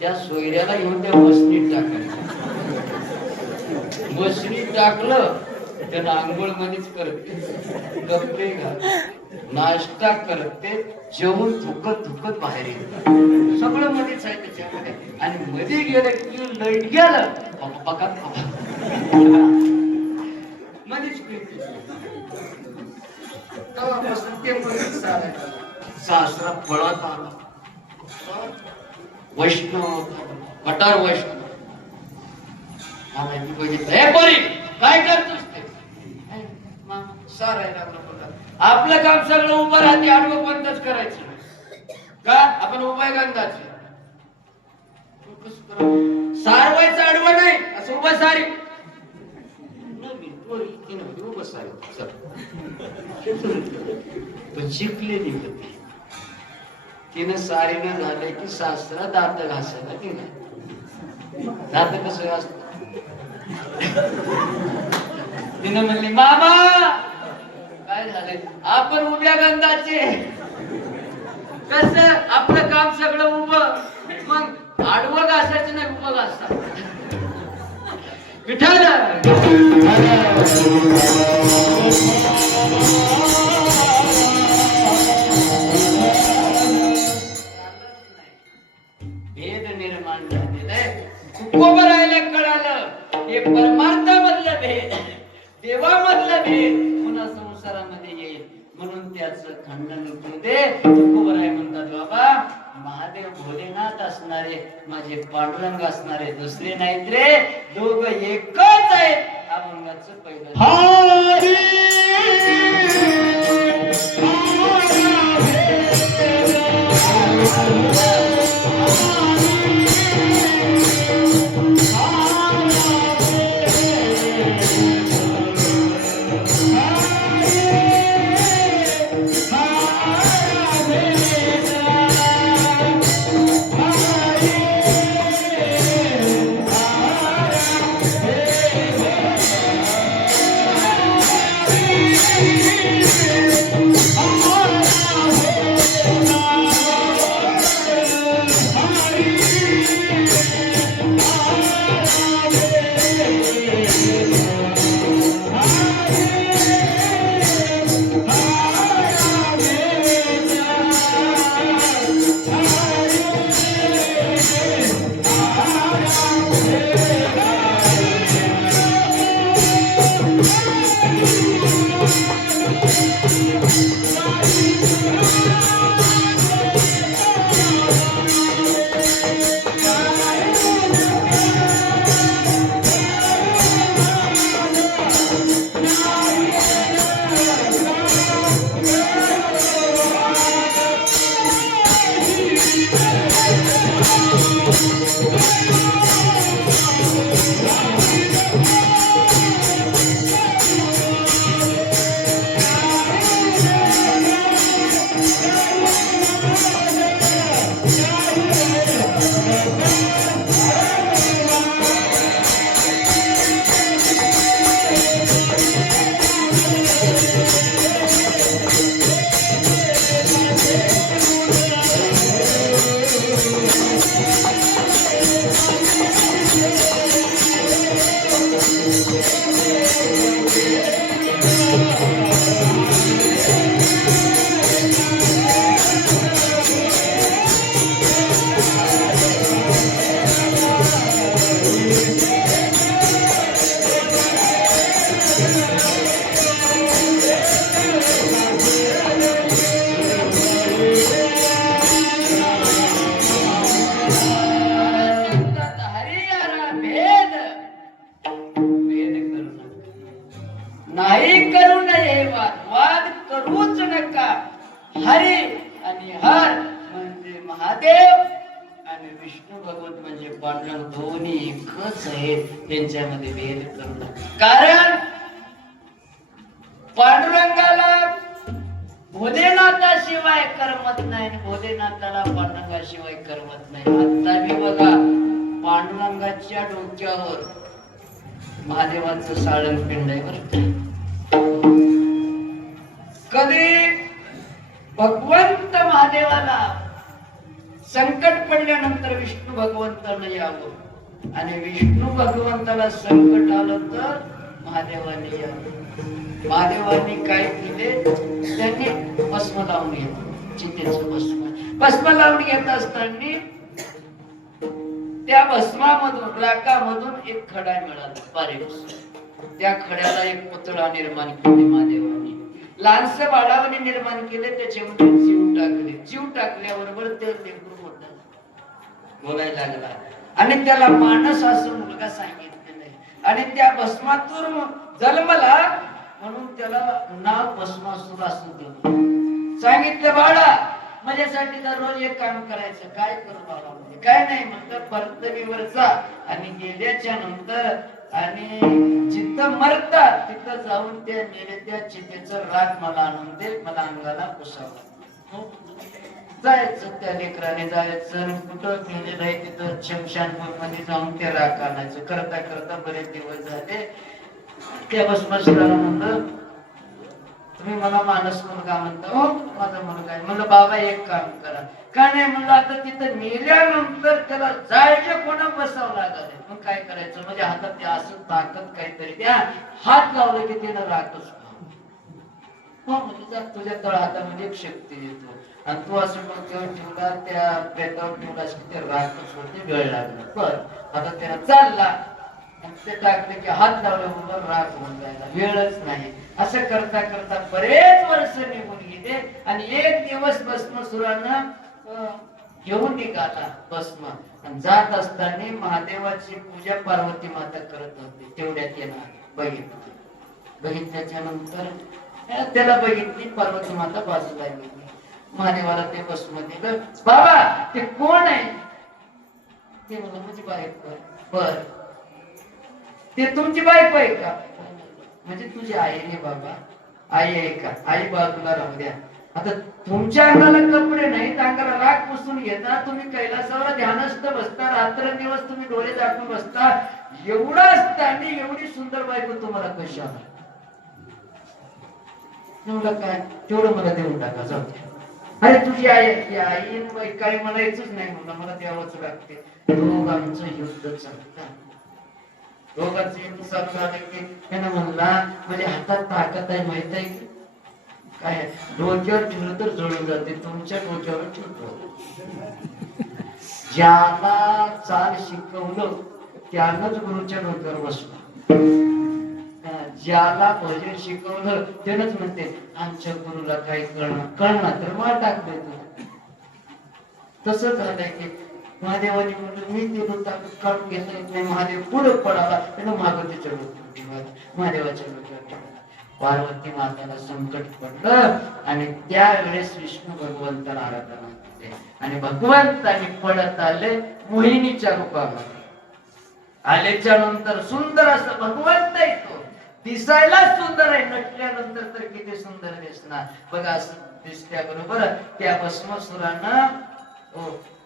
त्या सोयऱ्याला घेऊन त्या मशनीत टाकायचं मशनीत टाकलं त्यानं आंघोळ मध्येच करते कपडे घाल नाश्ता करते जेवून थुकत बाहेर येत सगळं मध्येच आहे त्याच्यामध्ये आणि मध्ये गेलं की लाईट गेलं मध्येच सासरा पळत आला वैष्णव कटार वैष्णव काय करतोस ते सारायला आपलं काम सगळं उभं राहते आडवं बंदच करायचं का आपण उभा गंधाचे सारवायचं आडवं नाही असं उभं सारी उभं सारी पण शिकलेली होती तिनं सारीनं झालं की सासरा दात घासायला गेला दात कसं घासत तिनं म्हणली मामा काय झालंय आपण उभ्या गंधाचे कस आपलं काम सगळं उभं मग आडवं घासायचं नाही उभं घासता विठाल खंडन केले तुकोबर आहे म्हणतात बाबा महादेव भोलेनाथ असणारे माझे पांडुरंग असणारे दुसरे नाहीत रे दोघ एकच आहेत अभंगाचं पहिलं नाही करू नये वाद करूच नका हरी आणि हर म्हणजे महादेव आणि विष्णू भगवंत म्हणजे पांडुरंग दोन्ही एकच आहेत त्यांच्यामध्ये भेद करू नका कारण पांडुरंगाला भोलेनाथाशिवाय करमत नाही भोलेनाथाला पांडुरंगाशिवाय करमत नाही आता मी बघा पांडुरंगाच्या डोक्यावर महादेवाचं साळण पिंड आहे बरं कधी भगवंत महादेवाला संकट पडल्यानंतर विष्णू भगवंतानं यावं आणि विष्णू भगवंताला संकट आलं तर महादेवाने यावं महादेवांनी काय केले त्यांनी भस्म लावून घेतलं चितेचं भस्म लावून घेत असताना त्या भस्मामधून राखामधून एक खडा मिळाला पारेस त्या खड्याला एक पुतळा निर्माण केले महादेवांनी लहानस बाळावने निर्माण केले त्याच्यामध्ये जीव टाकल्याबरोबर ते लेकरू मोठा बोलायला लागला आणि त्याला मानस असं मुलगा सांगितलेलं आणि त्या भस्मातून जन्मला म्हणून त्याला नाव भस्मासूर असं दिलं सांगितलं बाळा माझ्यासाठी दररोज एक काम करायचं काय करू बाळा म्हणजे काय नाही म्हणतात परतवीवर जा आणि गेल्याच्या नंतर आणि जिथं मरतात तिथं जाऊन त्या मेलेल्या चितेचं राग मला आणून दे मला अंगाला पुसावं जायचं त्या लेकराने जायचं कुठं मेलेलं आहे तिथं शमशानपूर मध्ये जाऊन ते राग आणायचं करता करता बरेच दिवस झाले त्या भस्मासुराला म्हणलं तुम्ही मला मानस मुलगा म्हणता हो माझा मुलगा आहे म्हणलं बाबा एक काम करा का नाही म्हणलं आता तिथं मेल्यानंतर त्याला जायच्या कोणा बसावं लागल मग काय करायचं म्हणजे हातात ते असं ताकद काहीतरी त्या हात लावलं की त्यानं राखच हो म्हणजे तुझ्या तळ हातामध्ये एक शक्ती येतो आणि तू असं डोक्यावर ठेवला त्या प्रेतावर ठेवलास की ते राखच होते वेळ लागला पण आता त्याला चालला आणि ते टाकले की हात लावल्याबरोबर राग होऊन जायला वेळच नाही. असं करता करता बरेच वर्ष निघून गेले आणि एक दिवस भस्मासुरानं घेऊन निघाला भस्म आणि जात असताना महादेवाची पूजा पार्वती माता करत होती. तेवढ्यात त्याला बघितल्याच्या नंतर त्याला बघितली पार्वती माता बाजूला गेली. महादेवाला ते भस्म दिलं. बाबा ते कोण आहे? ते मला माझी बायको आहे. बर ते तुमची बायको आहे का? म्हणजे तुझी आई रे बाबा. आई आहे का? आई बाजूला राहू द्या. आता तुमच्या अंगाला कपडे नाहीत, अंगाला राग पुसून घेता, तुम्ही कैलासावर ध्यानस्थ बसता, रात्रंदिवस तुम्ही डोळे दाखवून बसता, एवढा असताना एवढी सुंदर बायको तुम्हाला कशी आला? एवढं काय तेवढं मला देऊन टाका जाऊ. अरे तुझी आई आई काही म्हणायचंच नाही म्हणलं, मला द्यावंच लागते. दोघांचं युद्ध चालतं. दोघांचं युद्ध चालू झालं की त्यानं म्हणला म्हणजे हातात ताकद आहे माहित आहे की काय? डोक्यावर ठेवलं तर जळून जाते. तुमच्या डोक्यावर ठेवतो. ज्याला चाल शिकवलं त्यानंच गुरुच्या डोक्यावर बसलं. ज्याला भजन शिकवलं त्यानंच म्हणते आमच्या गुरुला काही कळणार तर मला टाकले. तसं झालंय की महादेवाने म्हणलं मी ते ताकद काढून घेता येत नाही. महादेव पुढे पडाला त्यानं मागं त्याच्या डोक्यावर ठेवला, महादेवाच्या डोक्यावर ठेवला. पार्वती माताला संकट पडलं आणि त्यावेळेस विष्णू भगवंताला आराधना केली आणि भगवंताने पडत आले मोहिनीच्या रूपामध्ये. आल्याच्या नंतर सुंदर असं भगवंत येतो. दिसायला सुंदर आहे, नटल्यानंतर तर किती सुंदर दिसणार बघा. असं दिसल्याबरोबर त्या भस्मासुरानं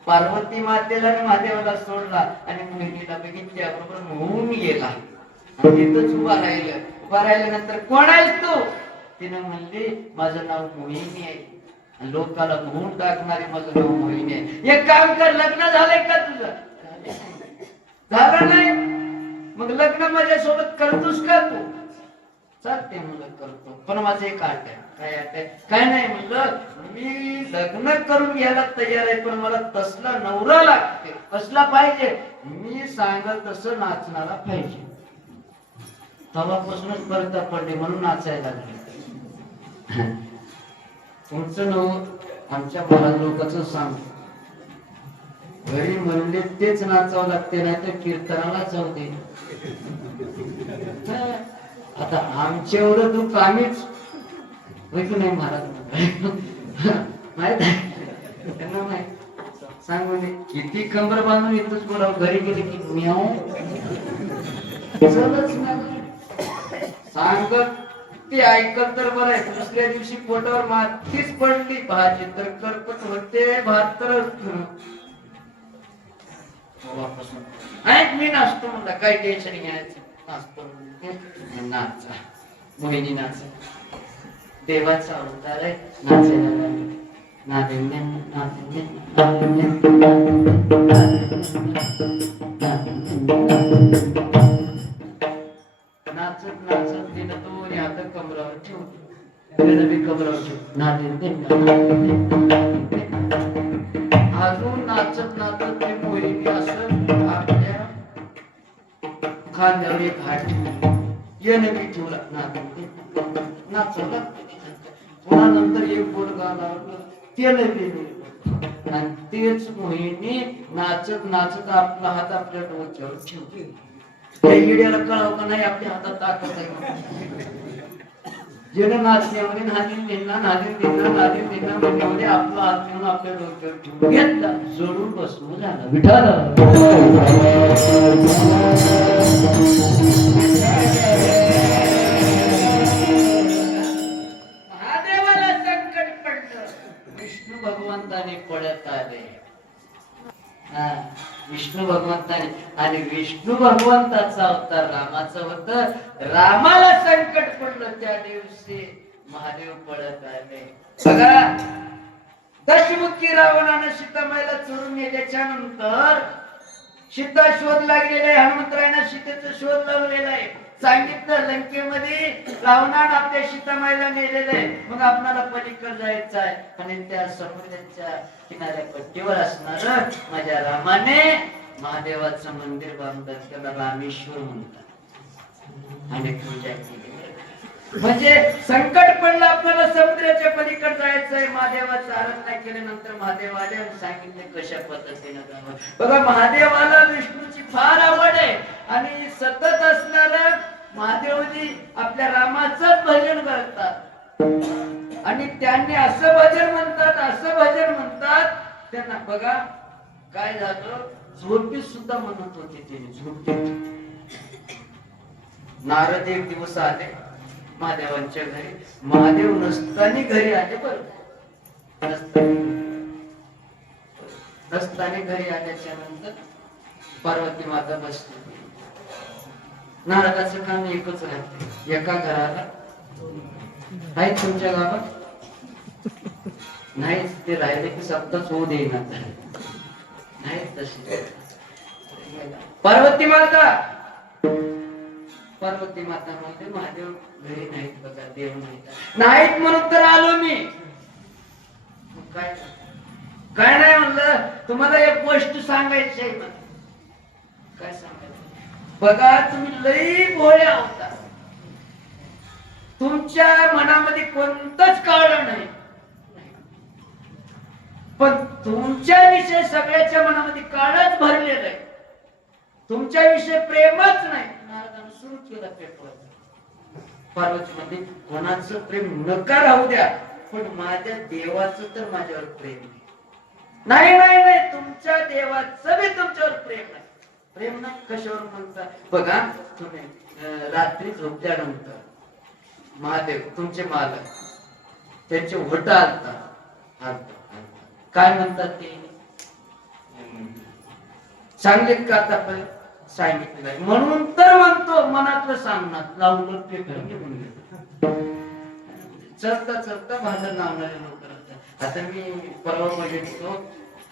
पार्वती मातेला आणि महादेवाला सोडला आणि मोहिनीला बघितल्याबरोबर मोहून गेला. तिथंच उभा राहिलं. उभा राहिल्यानंतर कोण आहेस तू? तिने म्हणली माझं नाव मोहिनी आहे. लोकाला मोहून टाकणारे माझं नाव मोहिनी आहे. एक काम कर, लग्न झालंय का तुझं? झालं नाही? मग लग्न माझ्यासोबत करतोस का तू? चालते म्हणलं करतो, पण माझं एक आट आहे. काय आट आहे? काय नाही म्हणलं, मी लग्न करून घ्यायला तयार आहे, पण मला तसला नवरा लागते. कसला पाहिजे? मी सांगल तसं नाचणारा पाहिजे. तेव्हापासूनच परत पडले म्हणून नाचायला लागले. तुमचं नव आमच्या महाराज लोकांचं सांगतो. घरी म्हणले तेच नाचावं लागते, नाही तर कीर्तनाला जाऊ दे. आता आमच्या एवढं तू कामीच नाही महाराज माहित आहे त्यांना माहित. सांगू दे किती कंबर बांधून येतोच बोलाव. घरी गेले की म्याव सांगत ते ऐकत तर बरं आहे. दुसऱ्या दिवशी पोटावर मातीच पडली. भाजी तर करपट होते, भात तर ऐक मी नाचतो म्हणला, काही टेन्शन घ्यायचं. नाचतो नाचा मोहिनी नाच. देवाचा अवतार आहे, नाचायला लागले. नाचत नाचत तिनं दोन्ही हात कमरावर ठेवली. बी कमरावर अजून नाचत नाचत ते मोहिनी असं आपल्या खांद्यावर एक हात येणं बी ठेवला. नाचवला. पुन्हा नंतर एक बोट गाला त्यानं बी आणि तेच मोहिनी नाचत नाचत आपला हात आपल्या डोक्यावर ठेवली. त्या इड्याला कळावं का नाही आपल्या हातात ताकद आहे. जेणं नाचण्यामध्ये नादीन देणार म्हणजे आपला हात घेऊन आपल्या डोक्यावर ठेवून घेतला. जोडून बसवून झाला. विठाला महादेवाला संकट पडलं. विष्णू भगवंताने पडत आले. विष्णू भगवंताने आणि विष्णू भगवंताचा अवतार रामाचं होतं. रामाला संकट पडलं त्या दिवशी महादेव पडत आले. बघा दशमुखी रावणानं सीतामाईला चोरून नेल्याच्या नंतर सीता शोध लागलेला आहे. हनुमंतरायानं सीतेचा शोध लावलेला आहे. सांगितलं लंकेमध्ये रावणानं आपल्या सीतामाईला नेलेलं आहे. मग आपल्याला पलीकडे जायचं आहे आणि त्या समुद्राच्या किनाऱ्या पट्टीवर असणार माझ्या रामाने महादेवाचं मंदिर बांधतात त्याला रामेश्वर म्हणतात आणि पूजा केली. म्हणजे संकट पडलं आपल्याला समुद्राच्या पलीकडे जायचंय, महादेवाचं आराधना केल्यानंतर महादेव आले आणि सांगितले कशा पद्धतीने जावं. बघा महादेवाला विष्णूची फार आवड आहे आणि सतत असणारा महादेवजी आपल्या रामाचंच भजन करतात आणि त्यांनी असं भजन म्हणतात त्यांना बघा काय झालं, झोपीत सुद्धा म्हणत होते ते झोपीत. नारद एक दिवस आले महादेवांच्या घरी, महादेव नसताना घरी आले. बरोबर नसताना घरी आल्याच्या नंतर पार्वती माता बसली. नारदाचं काम एकच राहते, एका घराला आहे तुमच्या गावात नाही ते राहिले की शब्दच होऊ देईना नाही तशी. पार्वती माता म्हणते महादेव घरी नाहीत बघा, देव नाहीत म्हणून तर आलो मी. काय नाही म्हणलं, तुम्हाला एक गोष्ट सांगायची आहे. काय सांगायचं बघा, तुम्ही लई भोळे होता, तुमच्या मनामध्ये कोणतंच काळं नाही, पण तुमच्या विषय सगळ्याच्या मनामध्ये काळच भरलेलं आहे, तुमच्या विषय प्रेमच नाही. नारदाने सुरू केला पेपर. पार्वती मध्ये कोणाचं प्रेम नका राहू द्या, पण माझ्या देवाचं तर माझ्यावर प्रेम नाही. नाही नाही तुमच्या देवाचं बी तुमच्यावर प्रेम नाही. प्रेम नाही कशावर म्हणता बघा, तुम्ही रात्री झोपल्यानंतर महादेव तुमचे मालक त्यांचे ओठ आलता काय म्हणतात ते सांगितलं का आता सांगितलं म्हणून तर म्हणतो मनातलं सांगणार लावून पेपर घेऊन घेतो. चलता भांडण लावणारे लोक. आता मी परवा बघितलो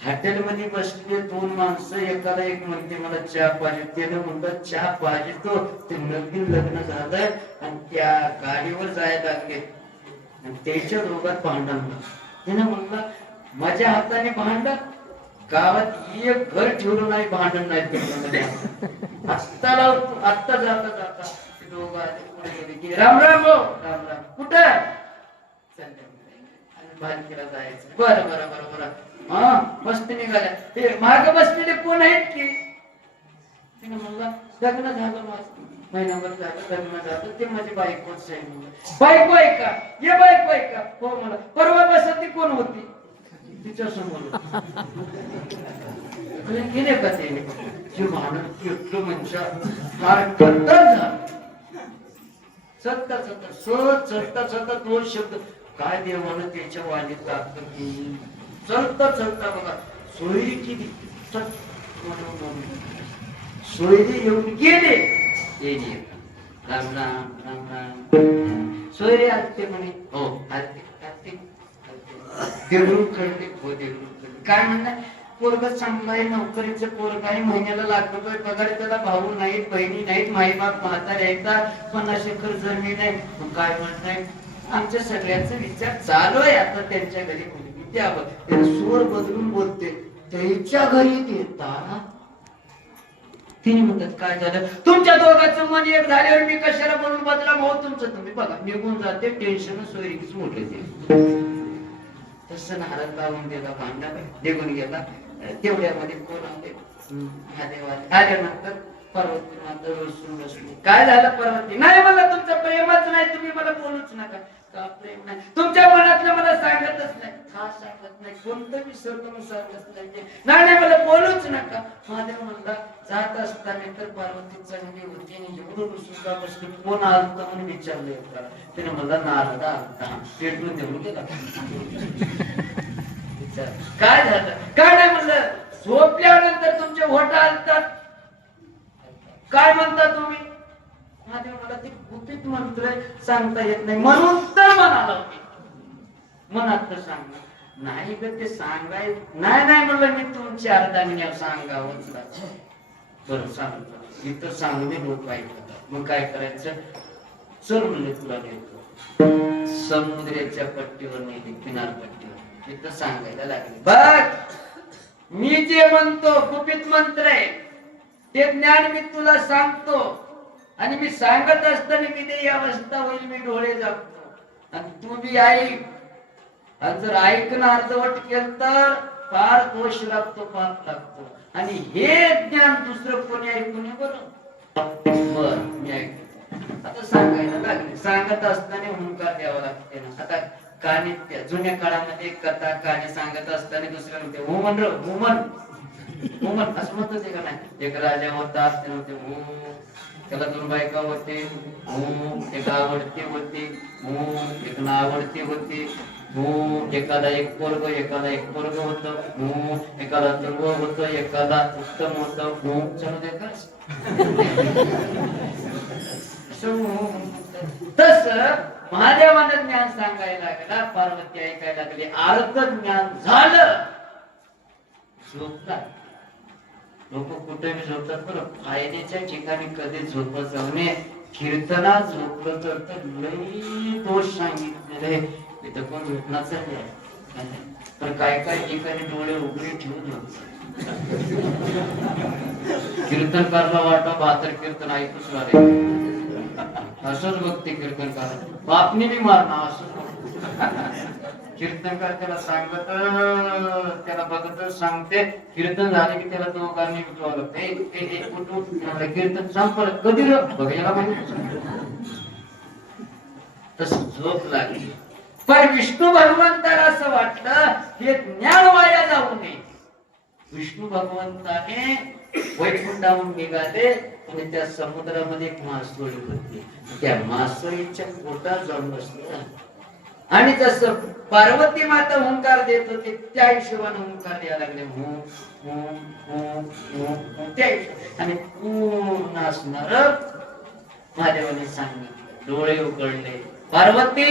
हॉटेलमध्ये बसले दोन माणसं, एकाला एक म्हणते मला चहा पाहिजे, त्याने म्हणतात चहा पाहिजे, तो ते नवीन लग्न झालंय आणि त्या गाडीवर जायला लागले आणि त्याच्या दोघात भांडण. त्याने म्हणलं माझ्या हाताने भांडण, गावात एक घर ठेवलं नाही भांडण नाही. आत्ता जाता ते दोघं आले पुढे गेले की राम राम हो राम राम कुठं भानकीला जायचं. बरं हा मस्त निघाल्या. ते माग बसलेले कोण आहेत की, तिने म्हणला लग्न झालं माझं, महिनाभर झालं लग्न झालं, ते माझी बायकोच आहे. बायको आहे का, ये बायको आहे का, हो मला. परवा बसत कोण होती, तिच्या समोर गेले का ते जे भांडण इतकं म्हणजे फार कट्टर झालं. चलता दोन शब्द काय देवानं त्याच्या वाणीत टाकलं. चलता बघा सोयरी केली, सोयरी येऊन गेले. राम राम राम राम सोयरे आलते म्हणे, हो आलते देवळून खडले हो देवळून खडले. काय म्हणणार पोरग चांगलं आहे, नोकरीचं पोरग आहे, महिन्याला लाख रुपये पगार, त्याला भाऊ नाहीत बहिणी नाहीत, माईबाप म्हातारे आहेत, 50 एकर जमीन आहे. काय म्हणताय आमच्या सगळ्यांचा विचार चालू आहे आता त्यांच्या घरी मुलगी द्यावं. त्याला सूर बदलून बोलते त्याच्या घरी देता. तिने म्हणतात काय झालं, तुमच्या दोघांचं मन एक झाल्यावर मी कशाला बोलून बदला भाऊ तुमचं तुम्ही बघा. निघून जाते टेन्शन सोयरीच मोठे ते. तसं नारद लावून गेला, भांडा निघून गेला. तेवढ्यामध्ये कोण आले, महादेव आल्यानंतर पार्वती माता रसून बसली. काय झालं पार्वती, नाही मला तुमचं प्रेमच नाही, तुम्ही मला बोलूच नका. का प्रेम नाही तुमच्या मनातलं मला सांगतच नाही, का सांगत नाही, कोणतं विसरतो मी सांगत नाही, मला बोलूच नका. महादेव म्हणला जात असताना तर पार्वती चांगली होती आणि एवढं सुद्धा बसली, कोण आलत म्हणून विचारलं होता. तिने म्हणला नारदा आलता, पेटून देऊन गेला. काय झालं, काय नाही म्हणलं, झोपल्यानंतर तुमचे ओठ आलतात, काय म्हणता तुम्ही. महादेव मला ते गुपित मंत्र सांगता येत नाही म्हणून तर म्हणाला होती, मनात तर सांग नाही ग ते सांगाय नाही म्हणलं मी तुमच्या अर्धाने सांगावंच. बरं सांगतो इथं सांगणे लोक ऐकतात, मग काय करायचं, चल म्हणले तुला नेतो समुद्राच्या पट्टीवर नेले, किनारपट्टीवर. इथं सांगायला लागले बघ मी जे म्हणतो गुपित मंत्र आहे ते ज्ञान मी तुला सांगतो आणि मी सांगत असताना मी ते अवस्था होईल मी डोळे झाकतो आणि तू बी ऐक आणि जर ऐकणं अर्धवट केलं तर फार दोष लागतो पाप लागतो आणि हे ज्ञान दुसरं कोणी ऐकू नये बरं बर मी ऐकतो आता सांगायला लागले सांगत असताना हुंकार द्यावा लागते ना आता काने जुन्या काळामध्ये कथा काने सांगत असताना दुसऱ्या म्हणते हो म्हण हो म्हण हो म्हण असं म्हणत होते का नाही एक राजा होता ते म्हणते हो त्याला 2 बायका होते हो एक आवडती होती हो एक ना आवडती होती हो एकाला एक पोरग होत हो एकाला दुर्व होत एकाला उत्तम होत हो चलो दे तस महादेवानं ज्ञान सांगायला लागला पार्वती ऐकायला लागली अर्ध ज्ञान झालं झोपला लोक कुठेही झोपतात बरं फायद्याच्या ठिकाणी कधी झोपत जाऊ नये कीर्तना झोपलं तर लई दोष सांगितलेले इथं कोण झोपणार तर काय ठिकाणी डोळे उघडे ठेवून कीर्तनकारला वाटा 72 कीर्तन ऐकूच वारे असंच बघते कीर्तनकार बापनी बी मारणार असंच कीर्तनकार त्याला सांगत त्याला बघत सांगते कीर्तन झाले की त्याला दोघांनी उठवावं लागतं कीर्तन संपलं कधी बघायला माहिती तस झोप लागली पण विष्णू भगवंताला असं वाटलं हे ज्ञान वाया जाऊ नये विष्णू भगवंताने वैकुंठाहून निघाले आणि त्या समुद्रामध्ये एक मासोळी होती त्या मासोळीच्या पोटात जाऊन बसले आणि जसं पार्वती माता हुंकार देत होते त्या हिशोबाने हुंकार द्यायला लागले त्या आणि पूर्ण असणार महादेवाने सांगितलं डोळे उघडले पार्वती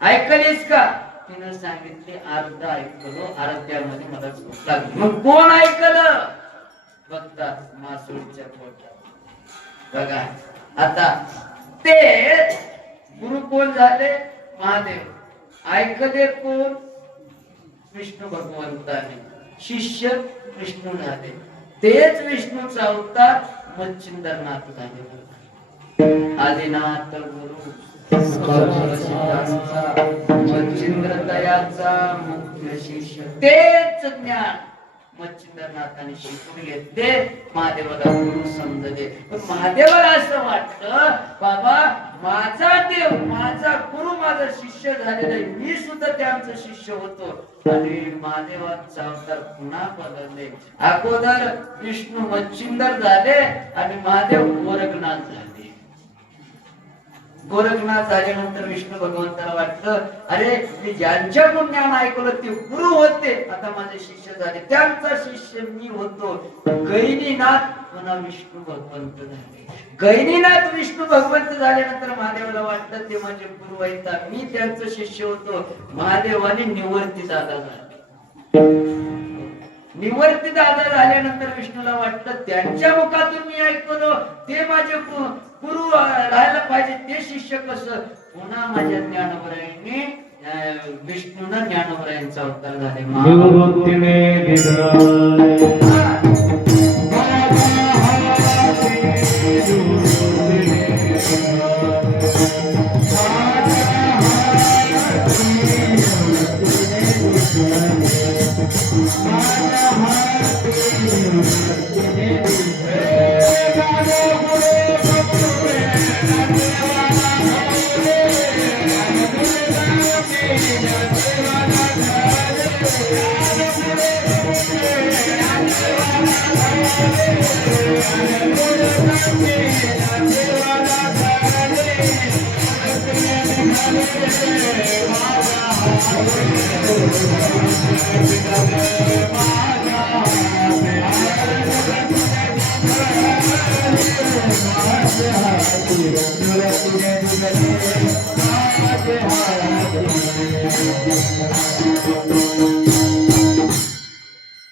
ऐकलीस का तिनं सांगितले अर्ध ऐकलो अर्ध्यामध्ये मला झोप लागली मग कोण ऐकलं बघतात मासुळीच्या पोटात बघा आता ते गुरु कोण झाले महादेव ऐकले कोण विष्णू भगवंताने शिष्य विष्णू झाले तेच विष्णूचा अवतार मच्छिंद्रनाथ झाले आदिनाथ गुरु मच्छिंद्र दयाचा मुख्य शिष्य तेच ज्ञान मच्छिंद्रनाथाने शिकून घेतले महादेवाला गुरु समजले पण महादेवाला असं वाटतं बाबा माझा देव माझा गुरु माझा शिष्य झालेला आहे मी सुद्धा त्यांचा शिष्य होतो आणि महादेवाचा अवतार पुन्हा बदलले अगोदर विष्णू मच्छिंद्र झाले आणि महादेव गोरखनाथ झाले गोरखनाथ झाल्यानंतर विष्णू भगवंताला वाटलं अरे मी ज्यांच्याकडून ज्ञान ऐकलं ते गुरु होते आता माझे शिष्य झाले त्यांचा शिष्य मी होतो गैनीनाथ पुन्हा विष्णू भगवंत झाले गैनीनाथ विष्णू भगवंत झाल्यानंतर महादेवाला वाटलं ते माझे गुरु आहेत मी त्यांचा शिष्य होतो महादेवाने निवर्ती दादा झाले निवर्ती दादा झाल्यानंतर विष्णूला वाटलं त्यांच्या मुखातून मी ऐकलो ते माझे गुरु राहायला पाहिजे ते शिष्य कसं पुन्हा माझ्या ज्ञानोबरायांनी विष्णूनं ज्ञानोबरायांचा अवतार झाले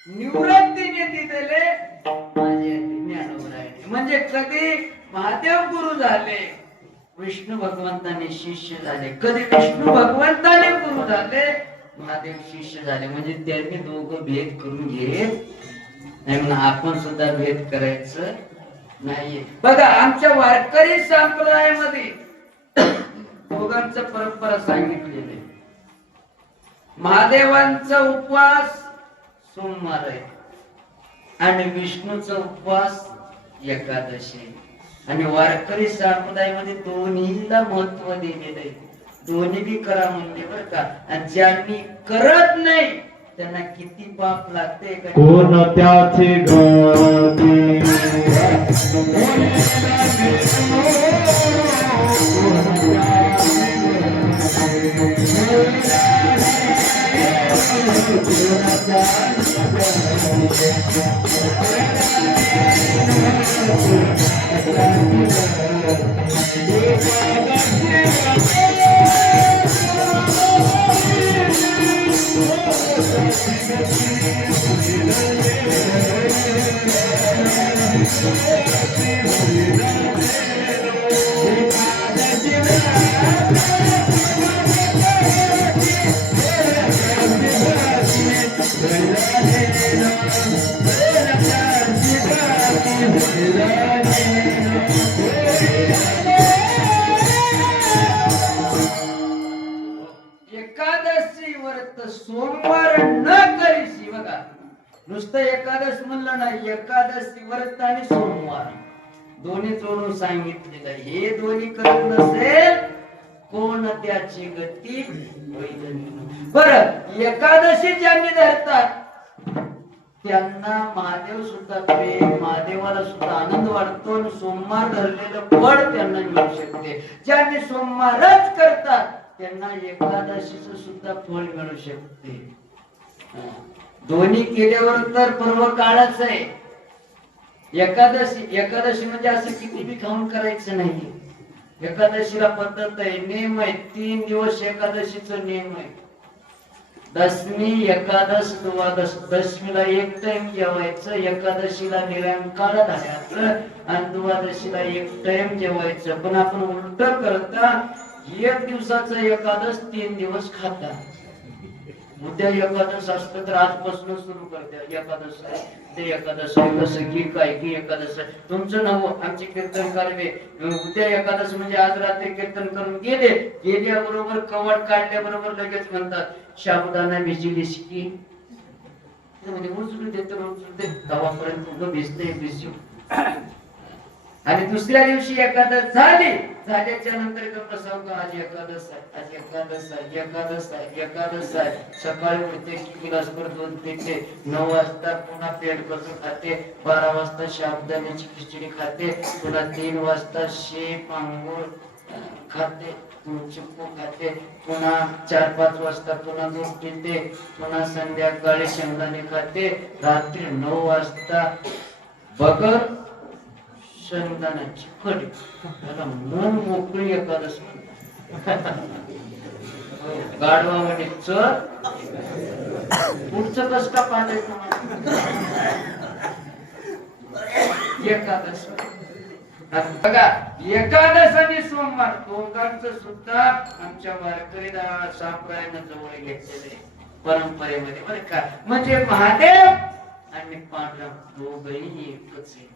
निवृत्तीने दिलेले माझे ज्ञानोबराय म्हणजे कधी महादेव गुरु झाले विष्णू भगवंताने शिष्य झाले कधी विष्णू भगवंताने गुरु झाले महादेव शिष्य झाले म्हणजे त्यांनी दोघं भेद करून घेत नाही म्हणून आपण सुद्धा भेद करायचं नाहीये. बघा आमच्या वारकरी संप्रदायामध्ये दोघांचं परंपरा सांगितलेली आहे. महादेवांचा उपवास सोमवार आहे आणि विष्णूचा उपवास एकादशी. आणि वारकरी संप्रदायामध्ये दोन्हीला महत्व दिलेलं आहे. दोन्ही बी करा म्हणले बर का. आणि ज्यांनी करत नाही त्यांना किती पाप लागते कोण त्याचे गती एकादशी व्रत सोमवार न करीशी. बघा नुसतं एकादश म्हणलं नाही, एकादशी व्रत आणि सोमवार दोन्ही जोडून सांगितलेलं. हे दोन्ही करत नसेल कोण त्याची गती होईल. बरं एकादशी ज्यांनी धरतात त्यांना महादेव सुद्धा प्रेम, महादेवाला सुद्धा आनंद वाटतो आणि सोमवार धरलेलं फळ त्यांना मिळू शकते. ज्यांनी सोमवारच करतात त्यांना एकादशीचं सुद्धा फळ मिळू शकते. दोन्ही केल्यावर तर पर्व काळच आहे. एकादशी म्हणजे असं किती बी खाऊन करायचं नाही. एकादशीला पद्धत आहे, नेम आहे. 3 दिवस एकादशीचा नेम आहे. दशमी, एकादश, द्वादश. दशमीला एक टाइम जेवायचं, एकादशीला निरंकाळ धरायचं आणि द्वादशीला एक टाइम जेवायचं. पण आपण उलट करता, 1 दिवसाचं एकादश 3 दिवस खाता. उद्या एकादश असतं तर आजपासून सुरू करते. एकादश आहे ते एकादश आहे, कसं की काय की एकादश आहे तुमचं नाव. आमचे कीर्तन करवे उद्या एकादश म्हणजे आज रात्री कीर्तन करून गेल्याबरोबर कवड काढल्याबरोबर लगेच म्हणतात साबुदाणा भिजलीस की म्हणजे उचलू दे तर उचलू दे तवापर्यंत भिजते भिजू. आणि दुसऱ्या दिवशी एकादश झाल्याच्या नंतर कसं आज एकादश आहे, आज एकादश आहे, एकादश आहे, एकादश आहे. सकाळी उठते की गिलासभर दूध पिते, 9 वाजता पुन्हा पेट करून खाते, 12 वाजता साबुदाण्याची खिचडी खाते, पुन्हा 3 वाजता शेप अंगूर खाते, चिप्पू खाते, पुन्हा 4-5 वाजता पुन्हा दूध पिते, पुन्हा संध्याकाळी शेंगदाणे खाते, रात्री 9 वाजता बगर शेंगदाण्याची कढी. त्याला मन मोकळी एकादश गाढवामध्ये चर पुढचं कस का पाहायचं एकादश. बघा एकादश आणि सोमवार दोघांचं सुद्धा आमच्या वारकरी संप्रदायानं जवळ घेतलेले परंपरेमध्ये बरं का. म्हणजे महादेव आणि पांडुरंग दोघही एकच आहेत.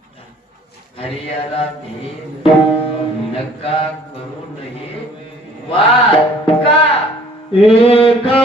हरियाला भेद नका करू नये वाद का एका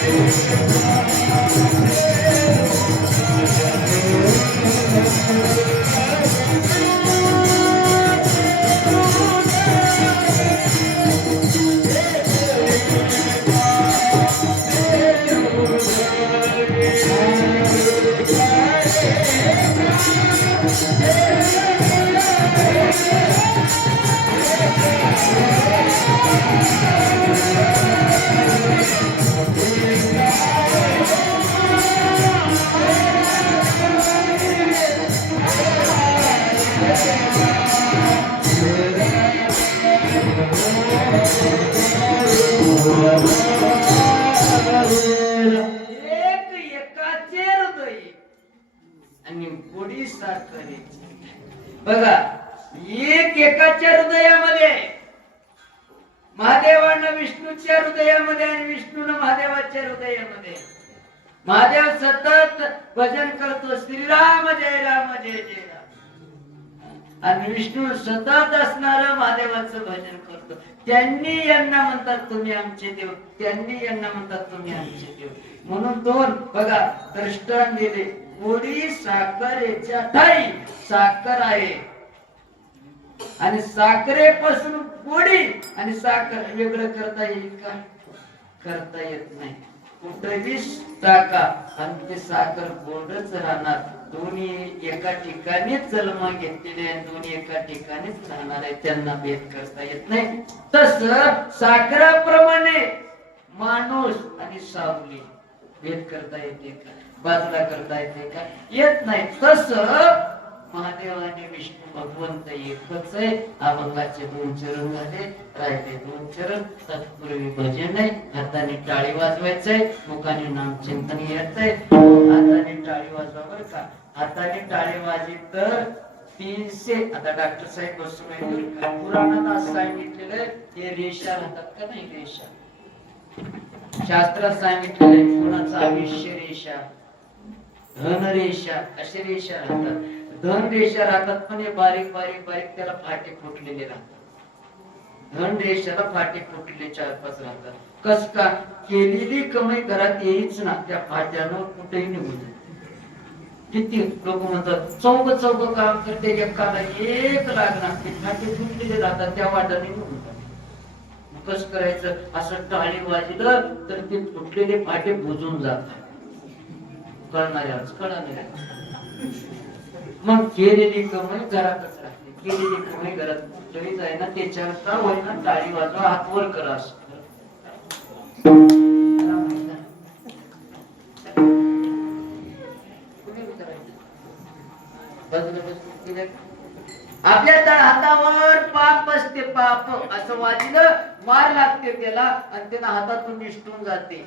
एक एकाचे हृदय आणि गोडी साखरेची. बघा, एक एकाच्या हृदयामध्ये, महादेवानं विष्णूच्या हृदयामध्ये आणि विष्णूनं महादेवाच्या हृदयामध्ये. महादेव सतत भजन करतो, श्रीराम जय राम जय जय राम. आणि विष्णू सतत असणार महादेवाचं भजन करतो. त्यांनी यांना म्हणतात तुम्ही आमचे देव, त्यांनी यांना म्हणतात तुम्ही आमचे देव. म्हणून दोन बघा दृष्टांत दिले. गोडी साखरेच्या ठाई साखर आहे आणि साखरेपासून गोडी आणि साखर वेगळं करता येईल का? करता येत नाही. कुठेही टाका आणि ते साखर गोडच राहणार. दोन्ही एका ठिकाणीच जन्म घेतलेले आणि दोन्ही एका ठिकाणीच राहणार आहे, त्यांना भेद करता येत नाही. तस साखराप्रमाणे माणूस आणि सावली भेद करता येते का? बाजूला करता येते का? येत नाही. तस महादेव आणि विष्णू भगवंत एकच आहे. अभंगाचे 2 चरण झाले, राहिले 2 चरण. तत्पूर्वी भजन आहे, हाताने टाळी वाजवायचंय, मुखाने नाम चिंतन घ्यायचंय. हाताने टाळी वाजवा बरं का. हाताने टाळी वाजली तर 300. आता डॉक्टर साहेब बसून आहे. पुराणात असं सांगितलेलं ते रेषा राहतात का नाही? रेषा शास्त्रात सांगितलेलं आहे. कोणाचं आयुष्य रेषा, धन रेषा, असे रेषा राहतात. धन रेषा राहतात पण हे बारीक बारीक बारीक त्याला फाटे फुटलेले राहतात. धन रेषाला फाटे फुटलेले 4-5 राहतात. कस का? केलेली कमाई घरात येईच ना, त्या फाट्यानं कुठेही निघून जाते. किती लोक म्हणतात चौक काम करते, एकाला एक लागणार, ते फाटे फुटलेले राहतात, त्या वाटाने निघून जातात. कस करायचं? असं टाळी वाजलं तर ते फुटलेले फाटे बुजून जातात. कळणाऱ्याच कळणाऱ्या. मग केलेली कमाई घरातच राहते. केलेली कमाई घरात कुठेही जाय ना, त्याच्यावर का होईना टाळी वाजवा, हात वर करा. आपल्या तळ हातावर पाप बसते, पाप असं वाजलं, मार लागते त्याला आणि त्याला हातातून निष्ठून जाते,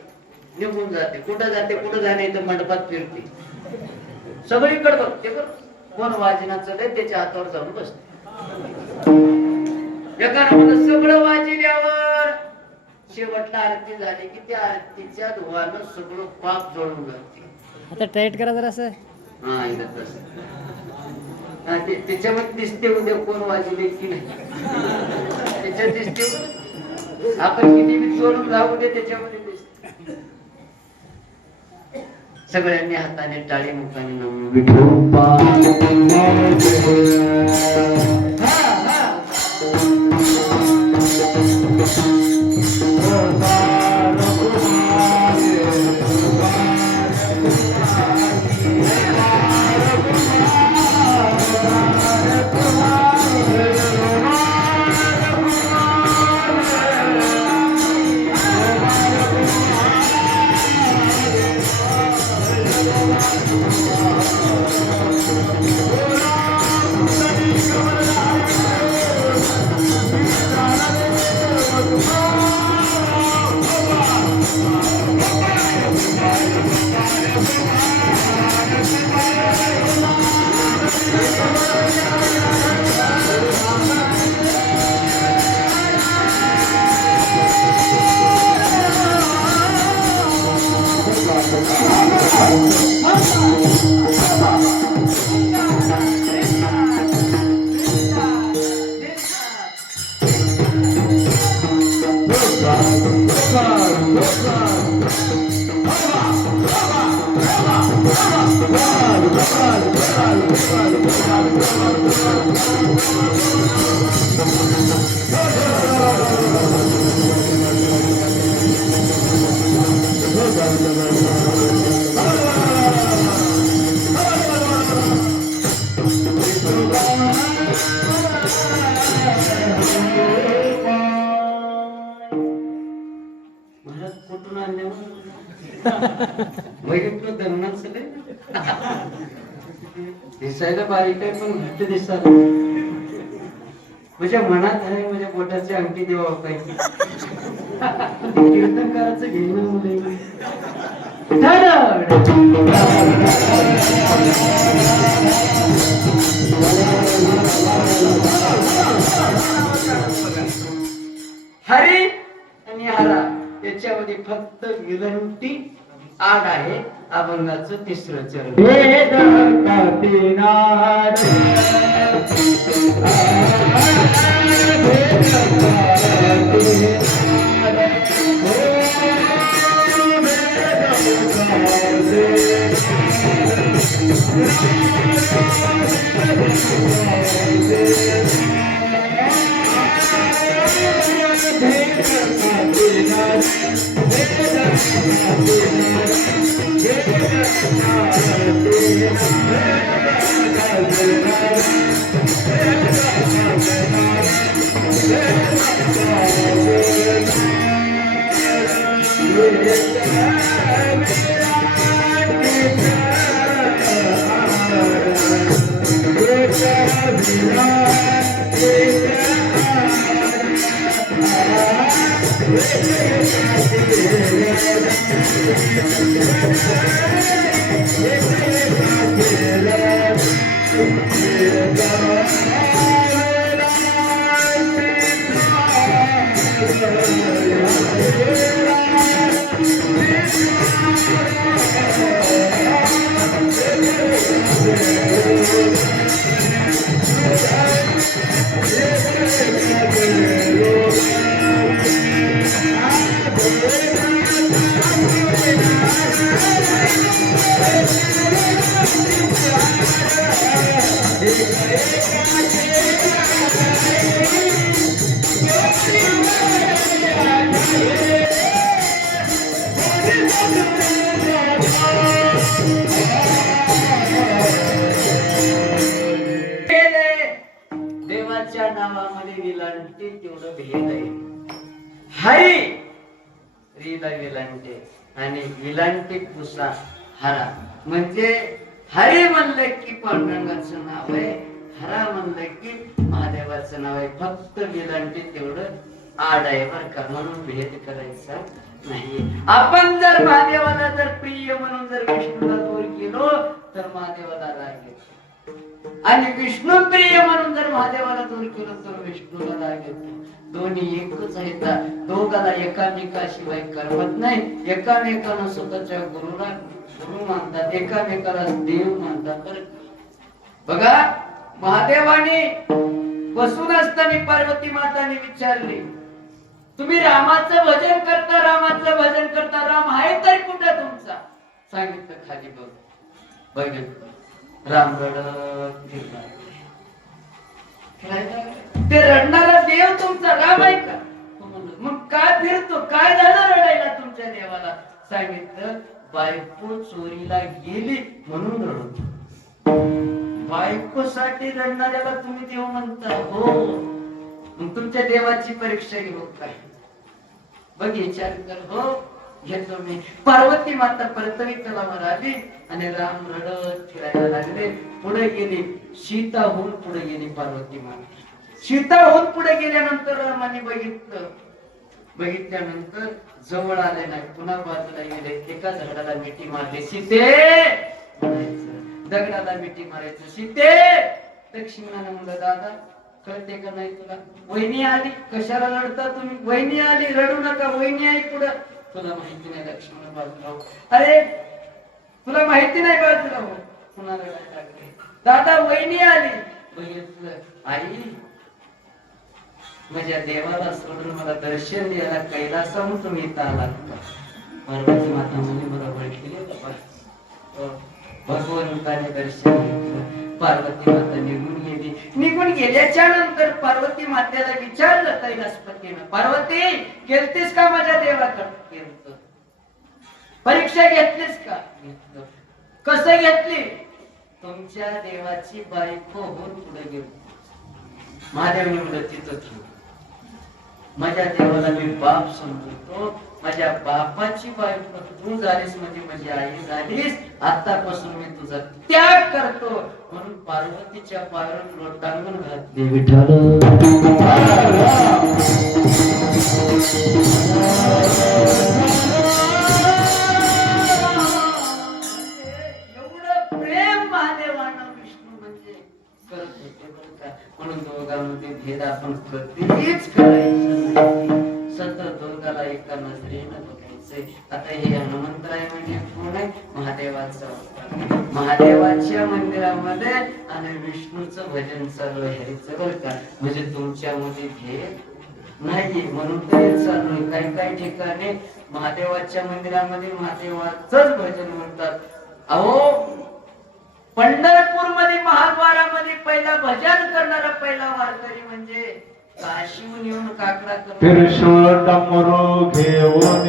निघून जाते. कुठं जाते? कुठं जाणे तर मंडपात फिरते, सगळीकडे बघते. बरं कोण वाजनाचं नाही, त्याच्या हातावर जाऊन बसते. एकानं सगळं वाजल्यावर शेवटला आरती झाली की त्या आरतीच्या धुवानं सगळं पाप जळून जाते. आता टाईट करा जरा असं. हा इथं तसं. त्याच्यामध्ये दिसते उद्या कोण वाजले की नाही, त्याच्यात दिसते. आपण किती बी चोरून राहू दे, त्याच्यामध्ये दिसते. सगळ्यांनी हाताने टाळी, मुखाने महाराज कुठून आणले वैदिक धर्माचं दिसायला बारीक आहे पण घट्ट दिसायला माझ्या मनात आहे माझ्या पोटाची अंगठी देवा पाहिजे कीर्तनकाराचं घेणं मुले हरी आणि हरा याच्यामध्ये फक्त विलंटी आड आहे अभंगाचं तिसरं चरण देवाच्या नावामध्ये विलांटी तेवढं भेद आहे. हरी रीला विलांटे आणि विलांटी पुसा हरा म्हणजे हरी म्हणलं की पांडुरंगाचं नाव आहे, हरा म्हणलं की महादेवाचं नाव आहे. फक्त विलांटी तेवढं आड आहे बरं का, म्हणून भेद करायचा नाही. आपण जर महादेवाला जर प्रिय म्हणून जर विष्णूला दूर केलो तर महादेवाला राग येतो, आणि विष्णू प्रिय म्हणून जर महादेवाला दूर केलं तर विष्णूला राग येतो. दोन्ही एकच आहेत, दोघाला एकामेकाशिवाय करमत नाही. एकामेकांना स्वतःच्या गुरुला गुरु मानतात, एकामेकाला देव मानतात. बघा महादेवाने बसून असताना पार्वती माताने विचारले, तुम्ही रामाचं भजन करता, रामाचं भजन करता, राम आहे तर कुठं तुमचा? सांगितलं खाली बघ. बघितलं राम रडत ते रडणारा देव तुमचा राम आहे का? मग काय फिरतो, काय झालं रडायला तुमच्या देवाला? सांगितलं बायको चोरीला गेली म्हणून रडतो. बायकोसाठी रडणाऱ्याला तुम्ही देव म्हणता? हो. मग तुमच्या देवाची परीक्षा घेऊ काय? बघ विचार कर. हो घेतो मी. पार्वती माता परतवी तलावर आली आणि राम रडत फिरायला लागले. पुढे गेली सीता होऊन पुढे गेली पार्वती माता. सीता होऊन पुढे गेल्यानंतर रामाने बघितल्यानंतर जवळ आले नाही, पुन्हा बाजूला गेले. एका झाडाला मिठी मारली, सीते दगडाला मिठी मारायचं. सीते लक्ष्मणाने म्हणलं, दादा कळते का नाही तुला? वहिनी आली, कशाला रडता तुम्ही? वहिनी आली, रडू नका, वहिनी आहे पुढं. तुला माहिती नाही लक्ष्मण बाजूला हो. अरे तुला माहिती नाही बाजूला हो. पुन्हा रडायला लागले. दादा वहिनी आली. बघितलं, आई माझ्या देवाला सोडून मला दर्शन द्यायला कैलासाहून तुम्ही इथं आलात का? पार्वती माता म्हणे मला ओळखले बाबा. भगवंताने दर्शन घेतलं. पार्वती माता निघून गेली. निघून गेल्याच्या नंतर पार्वती मातेला विचारलं कैलासपतीनं, पार्वती गेलतीस का माझ्या देवाकडे? परीक्षा घेतलीस का? कसं घेतली? तुमच्या देवाची बायको होऊन पुढे गेली. महादेव निवडत तिथं ठेव. माझ्या देवाला मी बाप समजतो. माझ्या बापाची बायको तू झालीस म्हणजे माझी आई झालीस. आतापासून मी तुझा त्याग करतो म्हणून पार्वतीच्या पायावर लोटांगण घातले. विठ्ठल एवढं प्रेम महादेवानं विष्णू म्हणजे करत होते बरं का. म्हणून दोघांमध्ये भेद आपण कधीच करायचं नाही. सतत दोघाला एका नजरेनं बघायचंय. आता हे हनुमंतराय म्हणजे कोण आहे? महादेवाचा अवतार. महादेवाच्या मंदिरामध्ये आणि विष्णूचं भजन चालू आहे हरीचं बरं का. म्हणजे तुमच्यामध्ये भेद नाही म्हणून तरी चालू आहे. काही काही ठिकाणी महादेवाच्या मंदिरामध्ये महादेवाचंच भजन म्हणतात. अहो पंढरपूर मध्ये महाद्वारामध्ये पहिला भजन करणारा पहिला वारकरी म्हणजे काशीहून येऊन काकडा करतो. त्रिशूळ डमरू घेऊन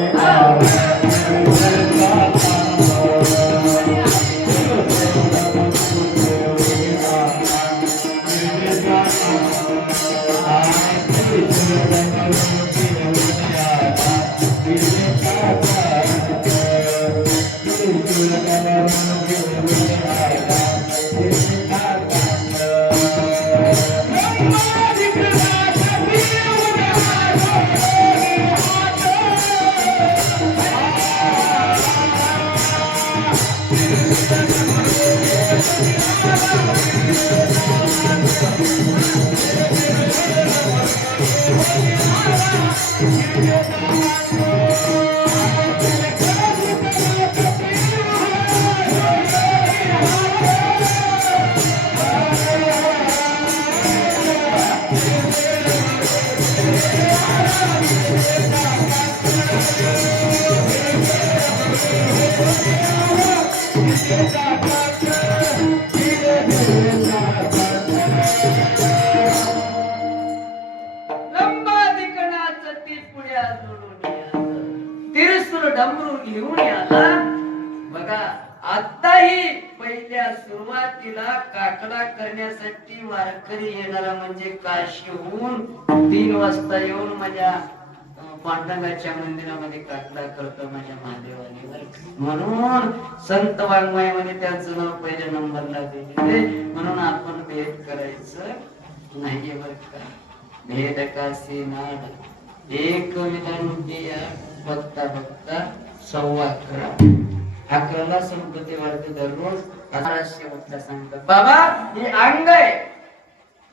डमरू घेऊन आला. बघा आताही पहिल्या सुरुवातीला काकडा करण्यासाठी वारकरी येणारा म्हणजे काशीहून 3 वाजता येऊन माझ्या पांडुरंगाच्या मंदिरामध्ये काकडा करतो माझ्या महादेवाने. म्हणून संत वाङ्मयामध्ये त्यांचं नाव पहिल्या नंबरला दिले. म्हणून आपण भेद करायचं नाहीये बरं का. भेद काशी नाड एक विनंती बघता बघता 11:15 संपत्ती वाढते दररोज. शेवटला सांगतात बाबा हे अंग आहे.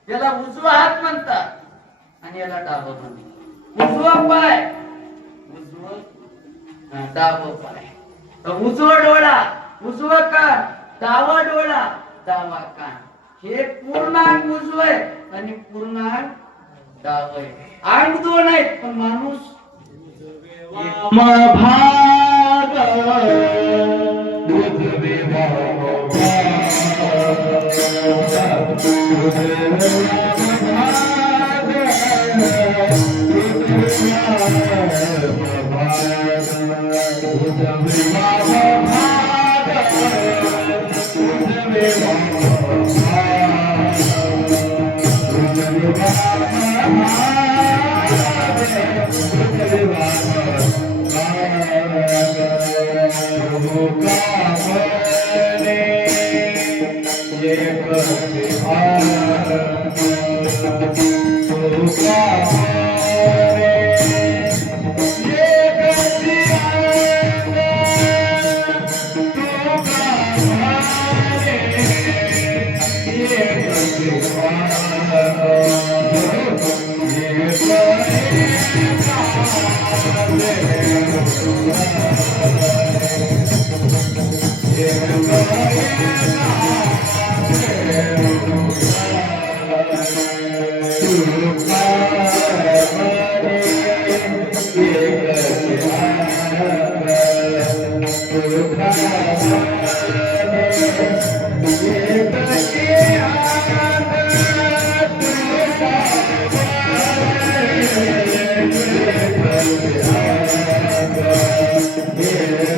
याला उजवा हात म्हणतात आणि याला डावा म्हणतात. उजवा पाय डावा पाय. उजवा डोळा उजवा कान डावा डोळा डावा कान. हे पूर्णांग उजव आहे आणि पूर्णांग डाव आहे. अंग 2 आहेत पण माणूस भाग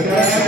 Yeah.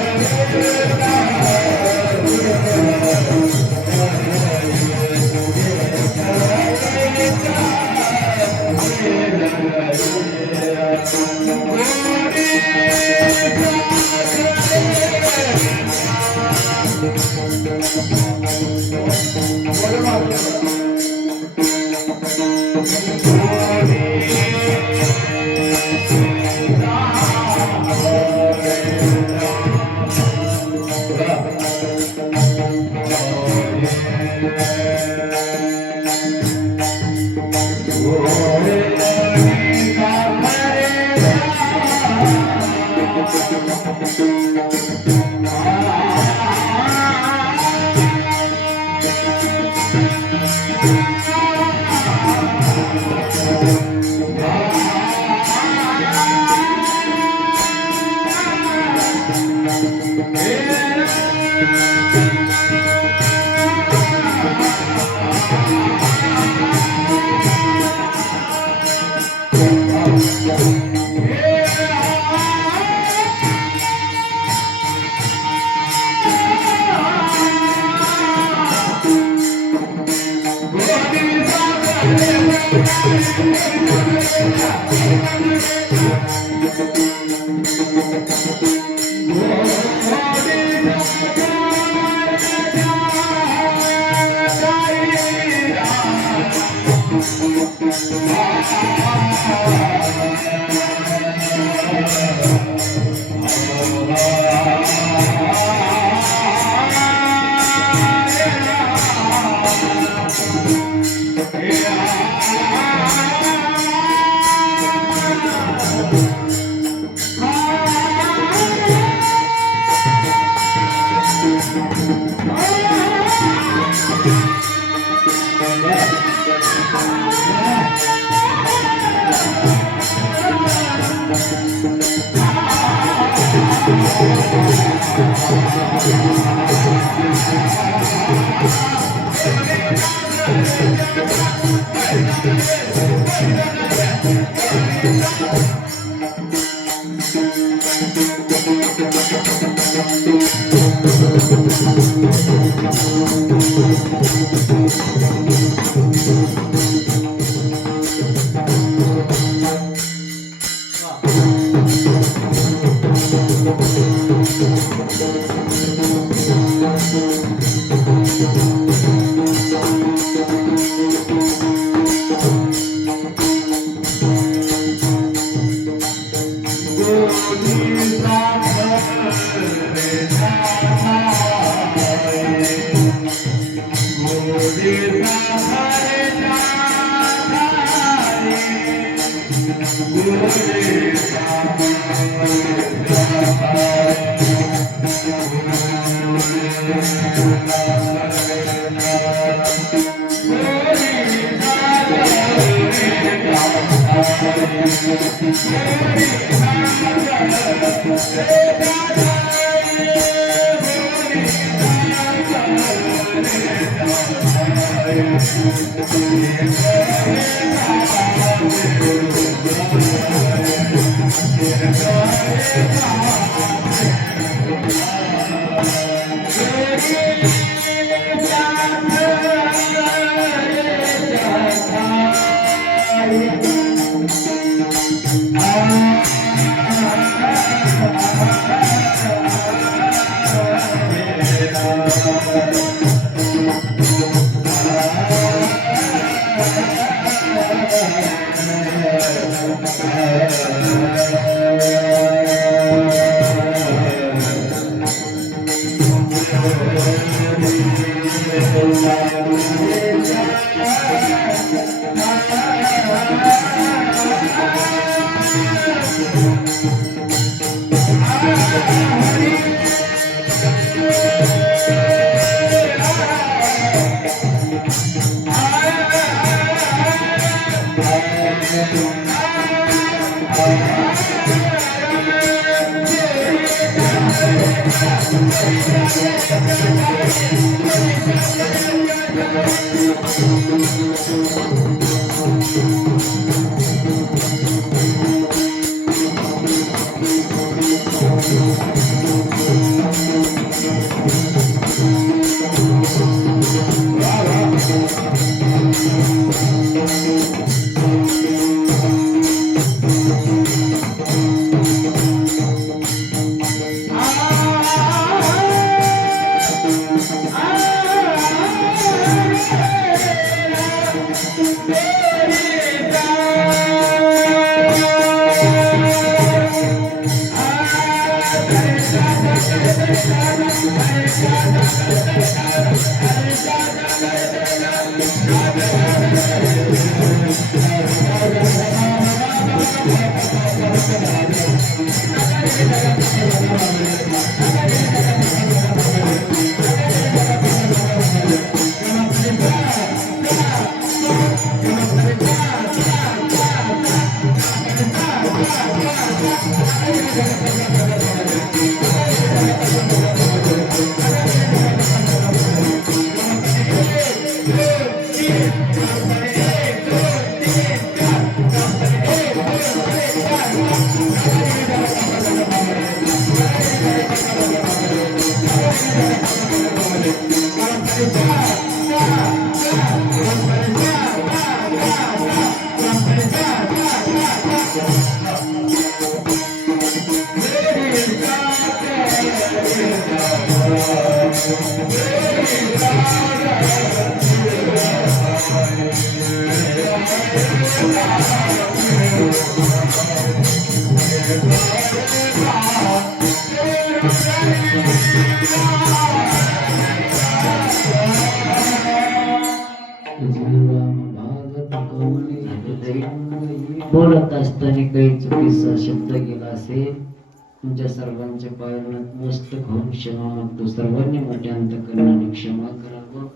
बोलत असताना काही चुकीचा शब्द गेला असेल तुमच्या सर्वांच्या पायावर नतमस्तक होऊन क्षमा मागतो. सर्वांनी मोठ्या अंतकरणाने क्षमा करावं.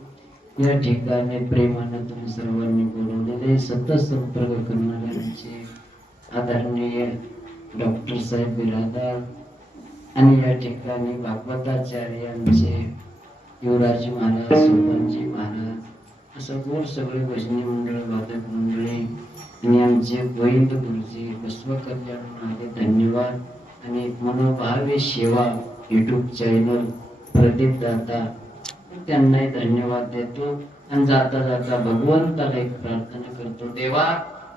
या ठिकाणी प्रेमानं तुम्ही सर्वांनी बोलवलेले सतत संपर्क करणाऱ्यांचे आदरणीय डॉक्टर साहेब बिरादार आणि या ठिकाणी भागवताचार्यांचे युवराज महाराज, सोपनजी महाराज असं गोड सगळे भजनी मंडळ, वादक मंडळी आणि आमचे गोविंद गुरुजी विश्वकल्याण आले, धन्यवाद. आणि मनोभावे सेवा युट्यूब चॅनल प्रदीप दाता त्यांनाही धन्यवाद देतो. आणि जाता जाता भगवंताला एक प्रार्थना करतो, देवा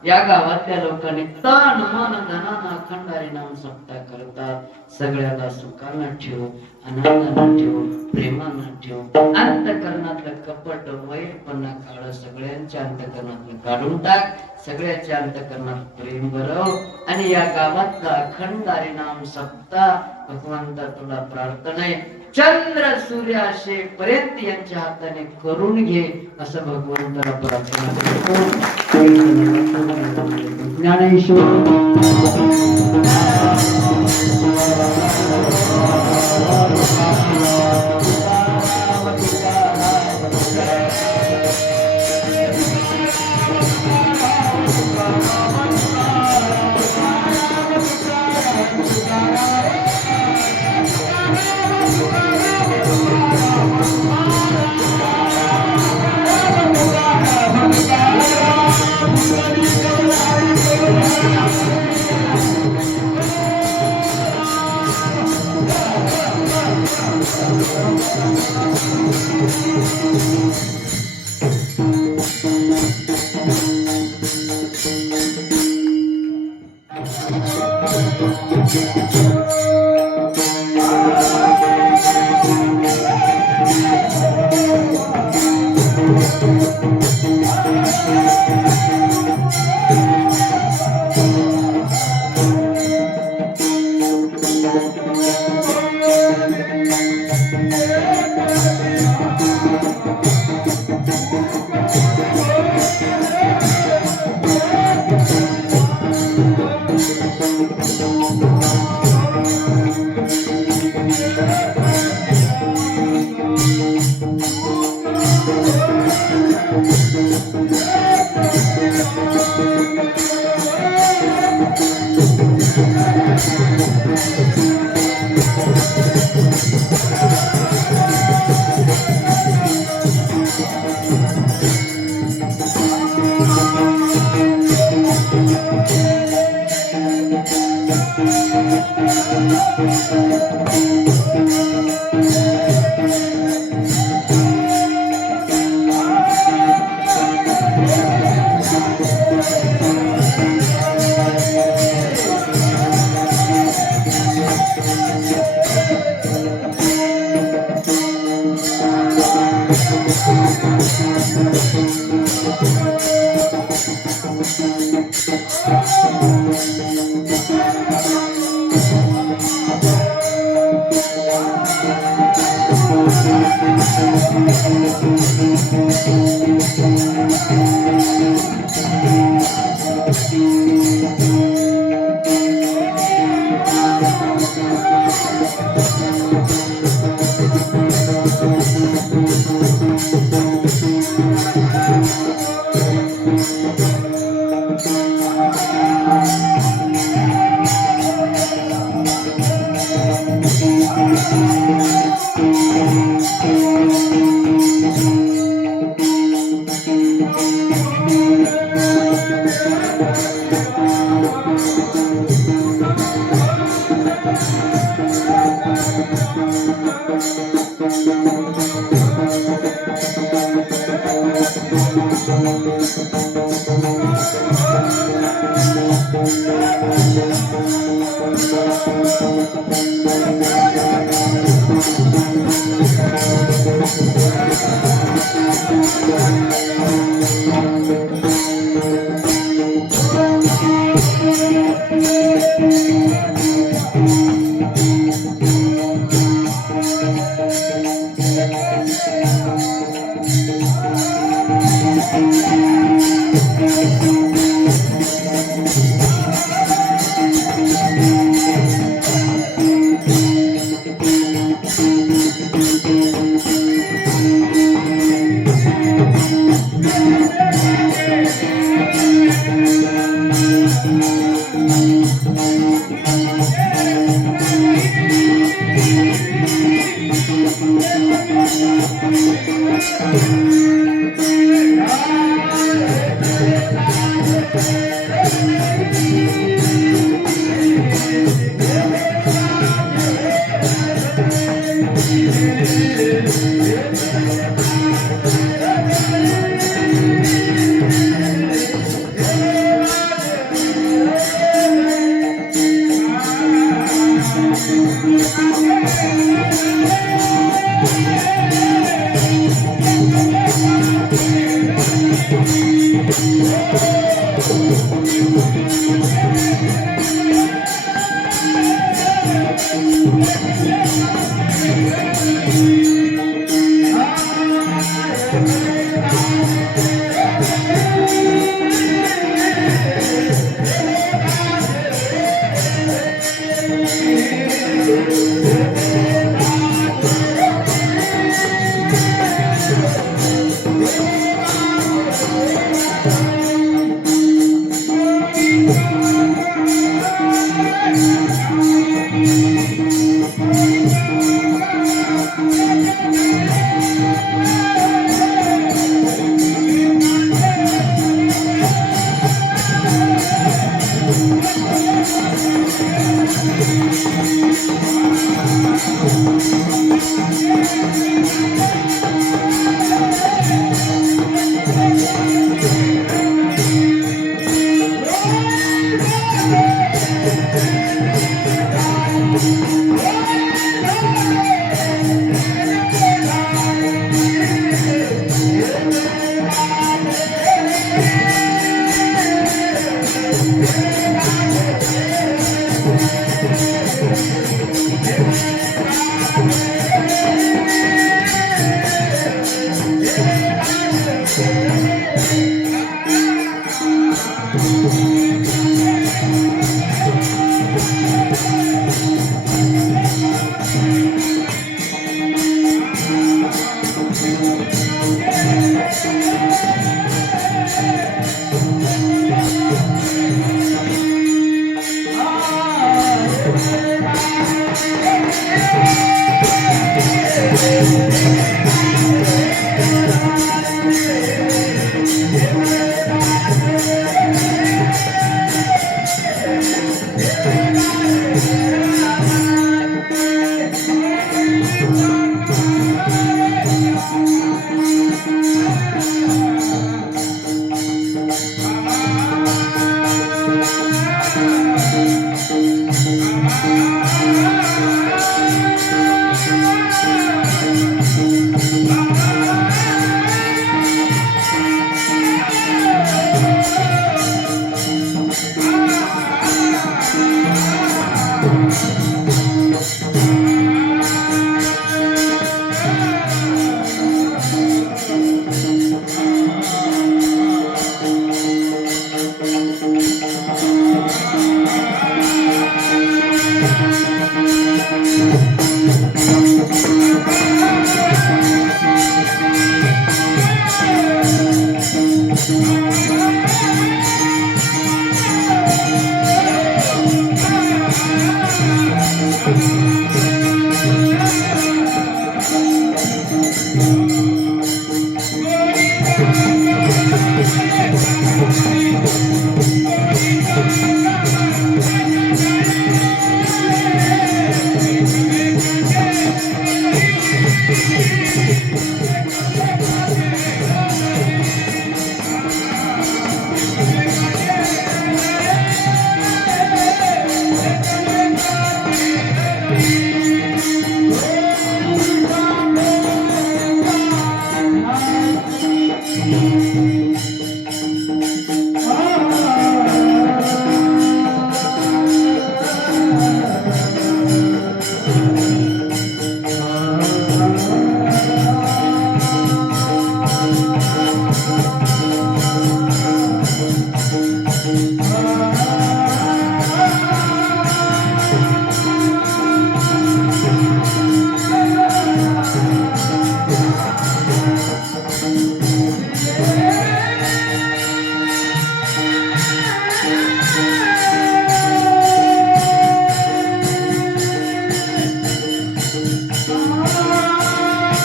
या गावातल्या लोकांनी तन मन धनानं अखंड हरिनाम सप्ताह करतात. सगळ्याला सुखानं ठेव, आनंदानं ठेव, प्रेमानं ठेव. अंतकरणातलं कपट, वैरपणा काळ सगळ्यांच्या अंतकरणातलं काढून टाक. सगळ्याच्या अंतकरणात प्रेम भरव. आणि या गावातला अखंड हरिनाम सप्ताह भगवंता तुला प्रार्थना आहे, चंद्र सूर्य असे पर्यंत यांच्या हाताने करून घे असं भगवंताला प्रार्थना करतो. Dnyaneshwar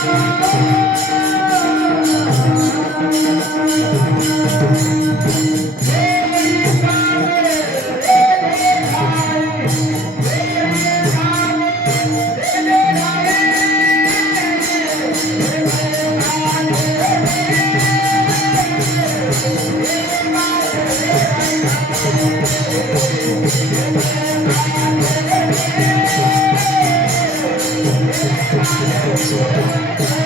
Thank you.